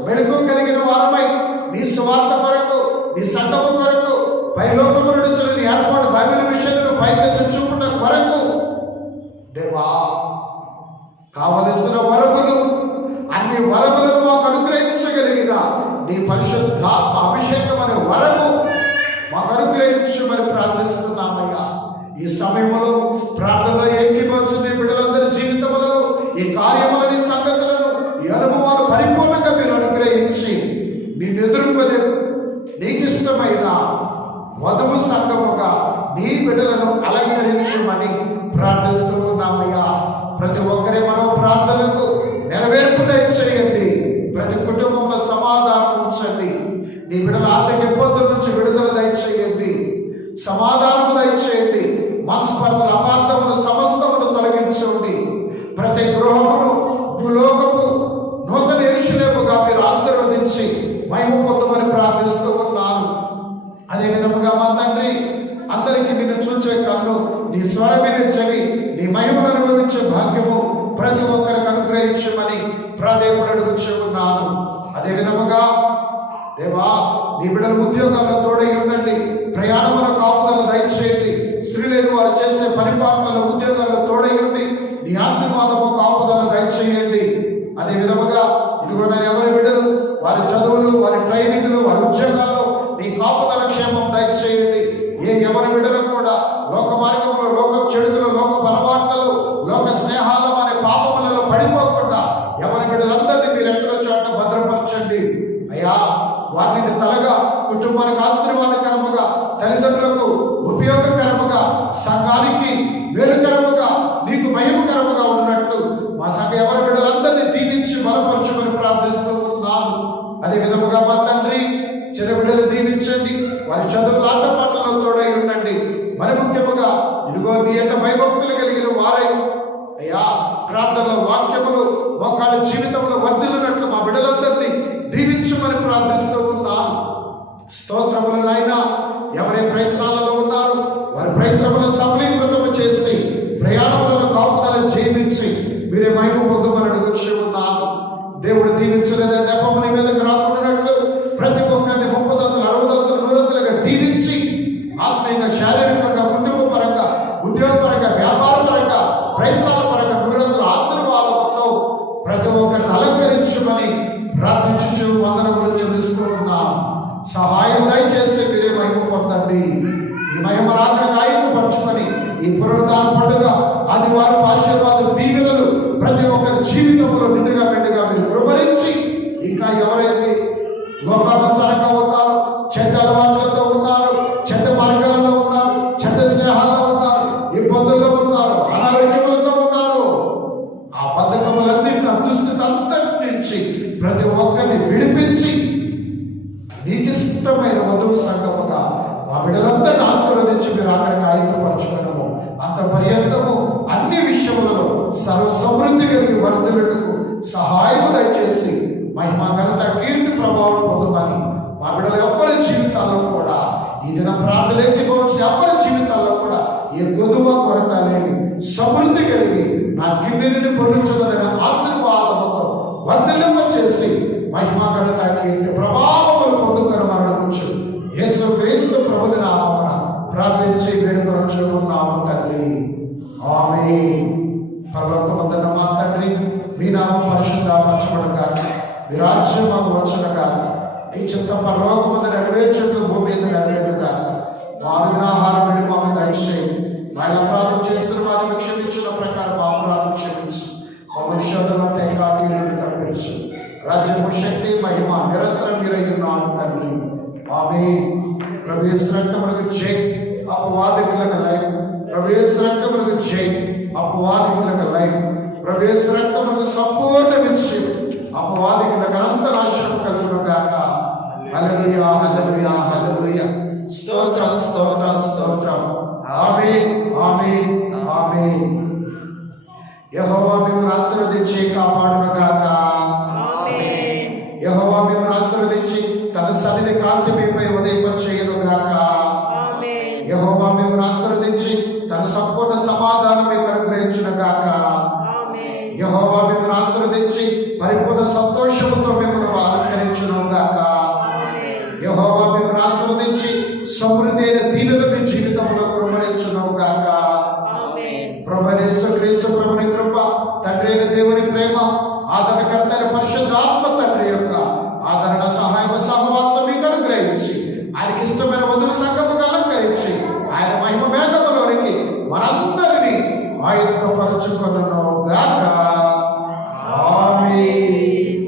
మెళుకు కలిగిన వారమై నీ సువార్త కొరకు, నీ సంఘము కొరకు, పైలోకము నుంచి నీ ఏర్పాటు బైబిల్ విషయాలను పైకి తెచ్చుకున్న కొరకు దేవా, కావలసిన వరములు, అన్ని వరములను మాకు అనుగ్రహించగలిగిన నీ పరిశుద్ధాత్మ అభిషేకం అనే వరము మాకు అనుగ్రహించమని ప్రార్థిస్తున్నామయ్యా. ఈ సమయంలో ప్రార్థనలో ఏకీభవించిన బిడ్డలందరి జీవితములలో ఈ కార్యములని, సంగతులను, ఈ అనుభవాలు పరిపూర్ణంగా మీరు అనుగ్రహించి నీ నీకు ఇష్టమైన వధువు సంఘముగా నీ బిడ్డలను అలంకరించమని ప్రార్థిస్తూ ఉన్నామయ్యా. ప్రతి ఒక్కరి మనో ప్రార్థనలకు నెరవేర్పు దయచేయండి. ప్రతి కుటుంబంలో సమాధానం ఉంచండి. నీ బిడ్డల ఆర్థిక ఇబ్బందుల నుంచి విడుదల దయచేయండి. సమాధానం దయచేయండి. మనస్పర్ధలు, అపార్థములు సమస్తమును తొలగించండి. ప్రతి గృహమును భూలోకపు నూతన యెరూషలేముగా మీరు ఆశీర్వదించి మహిమ పొందమని ప్రార్థిస్తూ ఉన్నాను. అదే విధముగా మా తండ్రి, అందరికీ నిన్ను చూచే కన్ను, నీ స్వరమైన చెవి, నీ మహిమను అనుభవించే భాగ్యము ప్రతి ఒక్కరికి అనుగ్రహించమని ప్రాధేయపడుచు ఉన్నాను. అదే విధముగా దేవా, నీ బిడ్డల ఉద్యోగాల్లో తోడై ఉండండి. ప్రయాణముల కాపుదల దయచేయండి. స్త్రీలేని వారు చేసే పరిపాలనలో ఉద్యోగాల్లో తోడై ఉండి నీ ఆశీర్వాదము కాపుదల దయచేయండి. అదే విధముగా ఇదిగో నేను ఎవరి బిడ్డలు, వారి చదువులు, వారి ట్రైనింగ్లు, వారి ఉద్యోగాల్లో నీ కాపుదల క్షేమం దయచేయండి. ఎవరి బిడ్డలు కూడా లోక మార్గంలో, లోక చెడుగులు, లోక అలవాట్లలో, లోక స్నేహాలు అనే పాపములలో పడిపోకుండా ఎవరి బిడ్డలందరినీ మీరు ఎక్కడో చోట భద్రపరచండి అయ్యా. వాటిని తలగా కుటుంబానికి ఆశీర్వాదకరముగా, తల్లిదండ్రులకు ఉపయోగకరముగా, సంఘానికి మేలుకరముగా, నీకు మహిమకరముగా ఉన్నట్లు మా సంఘ ఎవరి బిడ్డలందరినీ దీవించి బలపరచమని ప్రార్థిస్తూ ఉన్నాను. అదే విధముగా మా తండ్రి, చిన్న బిడ్డలు దీవించండి. వారి చదువులు, ఆటపాటలో తోడై ఉండండి. మరి ముఖ్యముగా ఇదిగో నీ ఎంట భయభక్తులు కలిగిన వారై అయ్యా ప్రార్థనలో, వాక్యములు, మోకాళ్ళ జీవితంలో వర్ధిల్లునట్లు మా బిడ్డలందరినీ దీవించమని ప్రార్థిస్తూ ఉన్నాను. స్తోత్రములు నాయన. ఎవరి ప్రయత్నాలలో ఉన్నారు వారి ప్రయత్నములను సఫలీకృతము చేసి ప్రయాణములను కాపుదల జీవించి మీరే మహిమ పొందమని అడుగుచూ ఉన్నాను. దేవుడు దీవించలేదా నెపము నీ మీదకి రాకున్నట్లు ప్రతి ఒక్కరిని 30 60 100 దీవించి ఆత్మీయంగా, శారీరకంగా, కుటుంబ పరంగా, ఉద్యోగ పరంగా, వ్యాపార పరంగా, ప్రయత్నాల పరంగా 100 ఆశీర్వాదంతో ప్రతి ఒక్కరిని అలంకరించమని ప్రార్థించు వందనములు చెల్లిస్తూ ఉన్నాం. సహాయం దయచేసి మీరే మహిమ పొందండి. ఈ మహిమ రాకడ ఆయుధపరచుకొని ఈ పునరుద్ధాన పండుగ ఆదివారం ఆశీర్వాదం, దీవెనలు ప్రతి ఒక్కరి జీవితంలో నిండుగా మెండుగా మీరు కృపరించి, ఇంకా ఎవరైతే లోకానుసారంగా ఉన్నారు, చెడ్డ అలవాట్లతో ఉన్నారు, చెడ్డ మార్గాల్లో ఉన్నారు, చెడ్డ స్నేహాల్లో ఉన్నారు, ఇబ్బందుల్లో ఉన్నారు, అనారోగ్యములతో ఉన్నారు, ఆ బద్ధకములన్నింటినీ, దుస్థితి అంతటి నుంచి ప్రతి ఒక్కరిని విడిపించి నీకు ఇష్టమైన వధువు సంఘముగా మా బిడ్డలందరినీ ఆశీర్వదించి మీరు అక్కడికి ఆయుధపరచుకున్నాము. అంత పర్యంతము అన్ని విషయములలో సర్వ సమృద్ధి కలిగి వర్ధులకు సహాయం దయచేసి మహిమ, ఘనత, కీర్తి, ప్రభావం పొందమని మా బిడ్డల ఎవరి జీవితాల్లో కూడా ఈ దిన ప్రార్థనకి పోవచ్చు ఎవరి జీవితాల్లో కూడా ఏ గొదువ కొరత లేని సమృద్ధి కలిగి నా గిన్నెని పొందించదగిన ఆశీర్వాదముతో వర్ధలింప చేసి మహిమ, ఘనత, కీర్తి, ప్రభావములు పొందుకొనమని అడుగుచు యేసు క్రీస్తు ప్రభుని నామమున ప్రార్థించి వేడుకొనుచు ఉన్నాము తండ్రి. ఆమేన్. పరలోకమందున్న మా తండ్రి, మీ నామం పరిశుద్ధపరచబడుగాక, మీ రాజ్యం మాకు వచ్చునుగాక, నీ చిత్తం పరలోకమందు నెరవేర్చుటకు భూమి మీద నెరవేరుగాక. మా అనుగ్రహారం వెళ్ళి మాకు దయచేయండి. మా అపరాధం చేసిన వారిని క్షమించిన ప్రకారం మా అపరాధం క్షమించు. మమ్మల్ని శోధనతో ఏకాకీయులను తప్పించు. రాజ్యము, శక్తి, మహిమ నిరంతరం మీరయ్యున్నాను తండ్రి. ఆమేన్. ప్రభు యేసు రక్తమునకు జై. అపవాదికులకు లయం. ప్రభు యేసు రక్తమునకు జై. అపవాదికులకు లయం. ప్రభు యేసు రక్తమునకు సంపూర్ణ విజయం. అపవాదికులకు అనంత నాశనం కలుగునుగాక. హల్లెలూయా, హల్లెలూయా, హల్లెలూయా. స్తోత్రం, స్తోత్రం, స్తోత్రం. ఆమేన్, ఆమేన్, ఆమేన్. యెహోవా మిమ్మల్ని ఆశీర్వదించి కాపాడునుగాక. ఆమేన్. యెహోవా మిమ్మల్ని ఆశీర్వదించి తన సన్నిధి కాంతి మీపై ఉదయింపచేయునుగాక. ఆమేన్. యెహోవా మిమ్మల్ని ఆశీర్వదించి తన సంపూర్ణ సమాధానం మీకు అనుగ్రహించునుగాక. ఆమేన్. యెహోవా మిమ్మల్ని ఆశీర్వదించి పరిపూర్ణ సంతోషముతో మిమ్మల్ని అలంకరించునుగాక. ఆమేన్. యెహోవా మిమ్మల్ని ఆశీర్వదించి సమృద్ధి అయిన దీనుల మీ జీవితంలో కృపరించునుగాక. ఆమేన్. ప్రభువైన యేసుక్రీస్తు ప్రభుని కృప, తండ్రి అయిన దేవుని ప్రేమ, ఆదరణకర్త అయిన పరిశుద్ధాత్మ తండ్రి యొక్క ఆదరణ, సహాయం, సహవాసం మీకు అనుగ్రహించి ఆయనకి ఇష్టమైన వధువు సంఘముగా అలంకరించి ఆయన మహిమ మేఘములోనికి మనందరినీ ఆయుధపరచుకొనుగాక. ఆమేన్.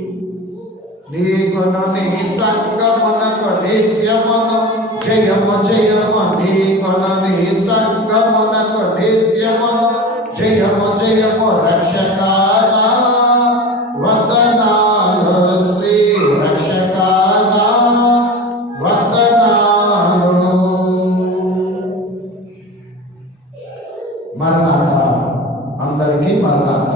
నీకును నీ సంఘమునకు నిత్యమును జయము జయము నీ కొనని సంగమునకు నిత్యమును జయము జయము రక్షకానా వందనాలు శ్రీ రక్షకానా వందనాలు. మరణాత అందరికీ మరణాత.